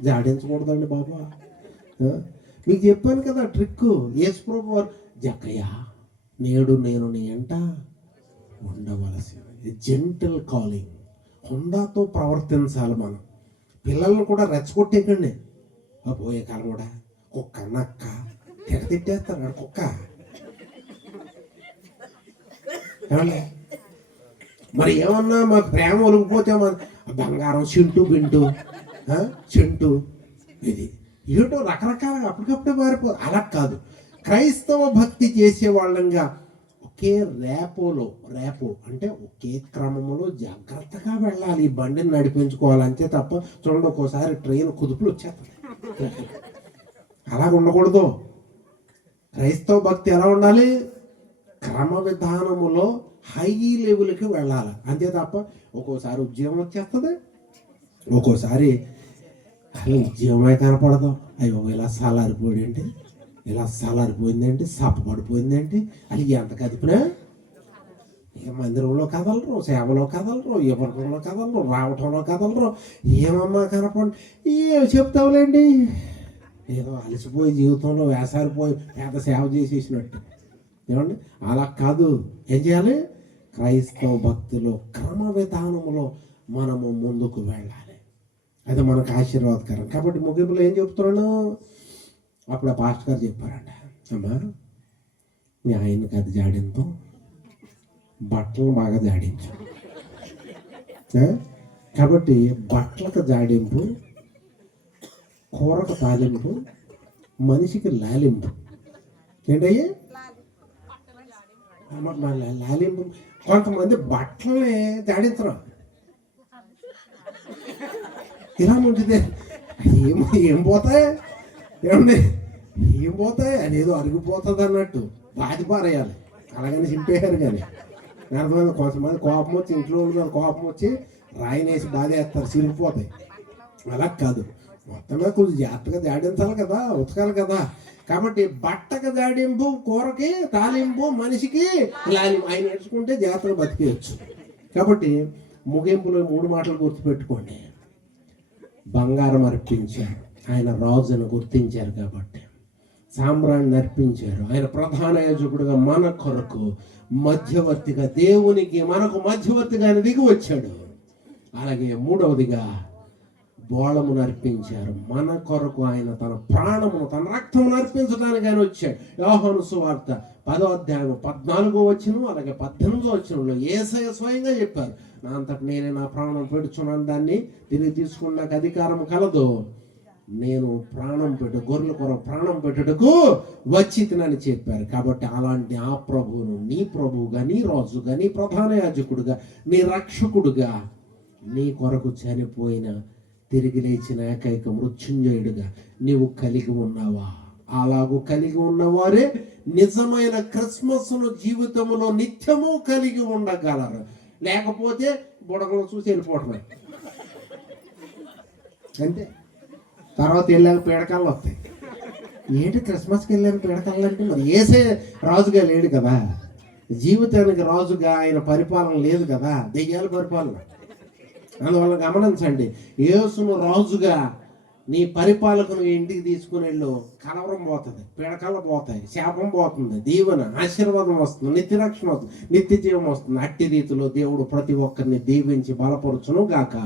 జాడించకూడదండి బాబా. మీకు చెప్పాను కదా ట్రిక్. యేసుప్రభు వారు, జక్కయ్య నేడు నేను నీ ఎంట ఉండవలసి, జెంటల్ కాలింగ్, హుందాతో ప్రవర్తించాలి మనం. పిల్లలను కూడా రెచ్చగొట్టేకండి. పోయే కాలం కూడా కుక్క నక్క తెగ తిట్టేస్తాడు కుక్క. మరి ఏమన్నా మా ప్రేమ ఒలిగిపోతే బంగారం చింటూ బింటూ చెంటు ఇది ఏటో రకరకాలుగా అప్పటికప్పుడే మారిపోదు. అలా కాదు. క్రైస్తవ భక్తి చేసే వాళ్ళంగా ఒకే రేపో అంటే ఒకే క్రమంలో జాగ్రత్తగా వెళ్ళాలి. ఈ బండిని నడిపించుకోవాలి అంతే తప్ప, చూడండి ఒక్కోసారి ట్రైన్ కుదుపులు వచ్చేస్తుంది, అలా ఉండకూడదు. క్రైస్తవ భక్తి ఎలా ఉండాలి? క్రమ విధానములో హై లెవెల్కి వెళ్ళాలి అంతే తప్ప, ఒక్కోసారి ఉద్యోగం వచ్చేస్తుంది, ఒక్కోసారి అసలు ఉద్యోగమే కనపడదు. అయ్యో ఇలా సాలారిపోయింది, ఇలా సాలారిపోయిందేంటి, సప్పపడిపోయిందేంటి, అది ఎంత కదిపినా ఇక మందిరంలో కదలరు, సేవలో కదలరు, ఇవ్వడంలో కదలరు, రావటంలో కదలరు. ఏమమ్మా కనపడి ఏమి చెప్తావులేండి, ఏదో అలసిపోయి జీవితంలో వేసారిపోయి పెద్ద సేవ చేసేసినట్టు. ఏమండి? అలా కాదు. ఏం చేయాలి? క్రైస్తవ భక్తిలో క్రమ విధానంలో మనము ముందుకు వెళ్ళాలి. అది మనకు ఆశీర్వాదకరం. కాబట్టి ముగింపులో ఏం చెప్తున్నాను? అప్పుడు ఆ పాస్టర్ గారు చెప్పారంట, అమ్మా మీ ఆయనకి అది జాడింతో బట్టలు బాగా జాడించు. కాబట్టి బట్టలకు జాడింపు, కూరకు తాలింపు, మనిషికి లాలింపు. ఏంటయ్యే లాలింపు? కొంతమంది బట్టలనే జాడించరు, ఇలా ముంచితే ఏం పోతాయి, ఏమండి ఏం పోతాయి, అదేదో అరిగిపోతుంది అన్నట్టు బాధ పారేయాలి. అలాగని చింపేయారు. కానీ అర్థమైంది. కొంతమంది కోపం వచ్చి, ఇంట్లో ఉన్న కోపం వచ్చి రాయినేసి బాధ వేస్తారు, చిరిగిపోతాయి. అలా కాదు, మొత్తమే కొంచెం జాగ్రత్తగా జాడించాలి కదా, ఉతకాలి కదా. కాబట్టి బట్టకు జాడింపు, కూరకి తాలింపు, మనిషికి లాలింపు. ఆయన నేర్చుకుంటే జాగ్రత్తగా బతికేయచ్చు. కాబట్టి ముగింపులో 3 మాటలు గుర్తుపెట్టుకోండి. బంగారం అర్పించారు, ఆయన రాజును గుర్తించారు కాబట్టి. సామ్రాన్ని అర్పించారు, ఆయన ప్రధాన యాజకుడుగా మన కొరకు మధ్యవర్తిగా, దేవునికి మనకు మధ్యవర్తిగా ఆయన దిగి వచ్చాడు. అలాగే మూడవదిగా బోళమును అర్పించారు. మన కొరకు ఆయన తన ప్రాణమును తన రక్తమును అర్పించడానికి ఆయన వచ్చాడు. యోహాను సువార్త 10వ అధ్యాయం 14వ వచనం అలాగే 18వ వచనంలో యేసయ్య స్వయంగా చెప్పారు, నా అంతట నేనే నా ప్రాణం పెడుచున్నాను, దాన్ని తిరిగి తీసుకుని నాకు అధికారం కలదు, నేను ప్రాణం పెట్టు గొర్రెల కొరకు ప్రాణం పెట్టుటకు వచ్చి తినని చెప్పారు. కాబట్టి అలాంటి ఆ ప్రభువును నీ ప్రభువుగా, నీ రాజుగా, నీ ప్రధాన యాజకుడుగా, నీ రక్షకుడుగా, నీ కొరకు చనిపోయిన తిరిగి లేచిన ఏకైక మృత్యుంజయుడుగా నీవు కలిగి ఉన్నావా? అలాగూ కలిగి ఉన్నవారే నిజమైన క్రిస్మస్ను జీవితంలో నిత్యము కలిగి ఉండగలరు. లేకపోతే బుడగలు చూసి వెళ్ళిపోవటమే అంతే. తర్వాత వెళ్ళాక పీడకాలు వస్తాయి. ఏంటి క్రిస్మస్కి వెళ్ళాక పీడకాలు అంటే? మరి ఏసే రాజుగా లేడు కదా, జీవితానికి రాజుగా ఆయన పరిపాలన లేదు కదా, దెయ్యాల పరిపాలన. అందువల్ల గమనించండి, యేసును రాజుగా నీ పరిపాలకును ఇంటికి తీసుకుని వెళ్ళు, కలవరం పోతుంది, పీడకలు పోతాయి, శాపం పోతుంది, దీవెన ఆశీర్వాదం వస్తుంది, నిత్య రక్షణ వస్తుంది, నిత్య జీవం వస్తుంది. అట్టి రీతిలో దేవుడు ప్రతి ఒక్కరిని దీవించి బలపరచును గాక.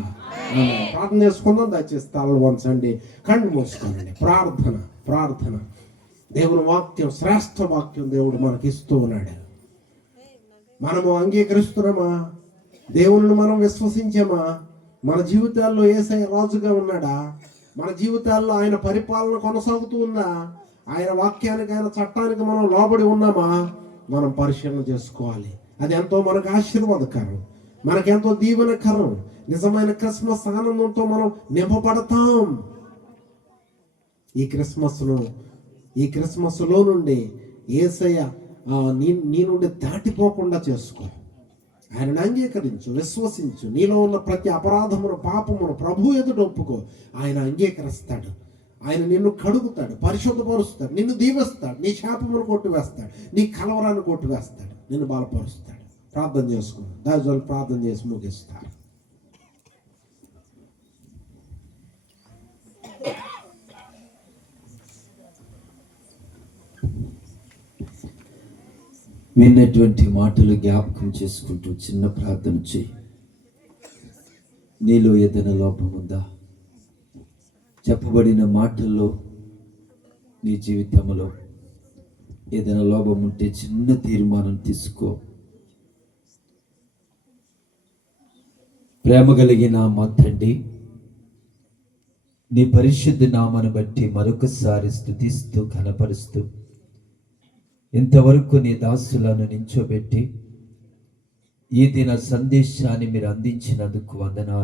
ప్రార్థన చేసుకుందాం. దయచేసి తలలు వంచండి, కళ్ళు మూసుకోండి. ప్రార్థన. దేవుని వాక్యం, శ్రేష్ఠ వాక్యం దేవుడు మనకి ఇస్తూ ఉన్నాడు. మనము అంగీకరిస్తున్నామా? దేవుని మనం విశ్వసించామా? మన జీవితాల్లో యేసయ్య రాజుగా ఉన్నాడా? మన జీవితాల్లో ఆయన పరిపాలన కొనసాగుతూ ఉందా? ఆయన వాక్యానికి, ఆయన చట్టానికి మనం లోబడి ఉన్నామా? మనం పరిశీలన చేసుకోవాలి. అది ఎంతో మనకు ఆశీర్వాదకరం, మనకెంతో దీవెనకరం. నిజమైన క్రిస్మస్ ఆనందంతో మనం నింపబడతాం. ఈ క్రిస్మస్లో నుండి యేసయ్య నీ నుండి దాటిపోకుండా చేసుకో. ఆయనను అంగీకరించు, విశ్వసించు. నీలో ఉన్న ప్రతి అపరాధమును, పాపమును ప్రభు ఎదుట ఒప్పుకో. ఆయన అంగీకరిస్తాడు. ఆయన నిన్ను కడుగుతాడు, పరిశుద్ధపరుస్తాడు, నిన్ను దీవిస్తాడు, నీ శాపమును కొట్టివేస్తాడు, నీ కలవరాన్ని కొట్టివేస్తాడు, నిన్ను బలపరుస్తాడు. ప్రార్థన చేసుకున్నాం. దాని ప్రార్థన చేసి ముగిస్తారు. విన్నటువంటి మాటలు జ్ఞాపకం చేసుకుంటూ చిన్న ప్రార్థన చేయి. నీలో ఏదైనా లోపం ఉందా? చెప్పబడిన మాటల్లో నీ జీవితంలో ఏదైనా లోపం ఉంటే చిన్న తీర్మానం తీసుకో. ప్రేమ కలిగిన మా తండ్రి, నీ పరిశుద్ధ నామాన్ని బట్టి మరొకసారి స్తుతిస్తూ కనపరుస్తూ ఇంతవరకు నీ దాసులను నించోబెట్టి ఈ దిన సందేశాన్ని మీరు అందించినందుకు వందనాలు.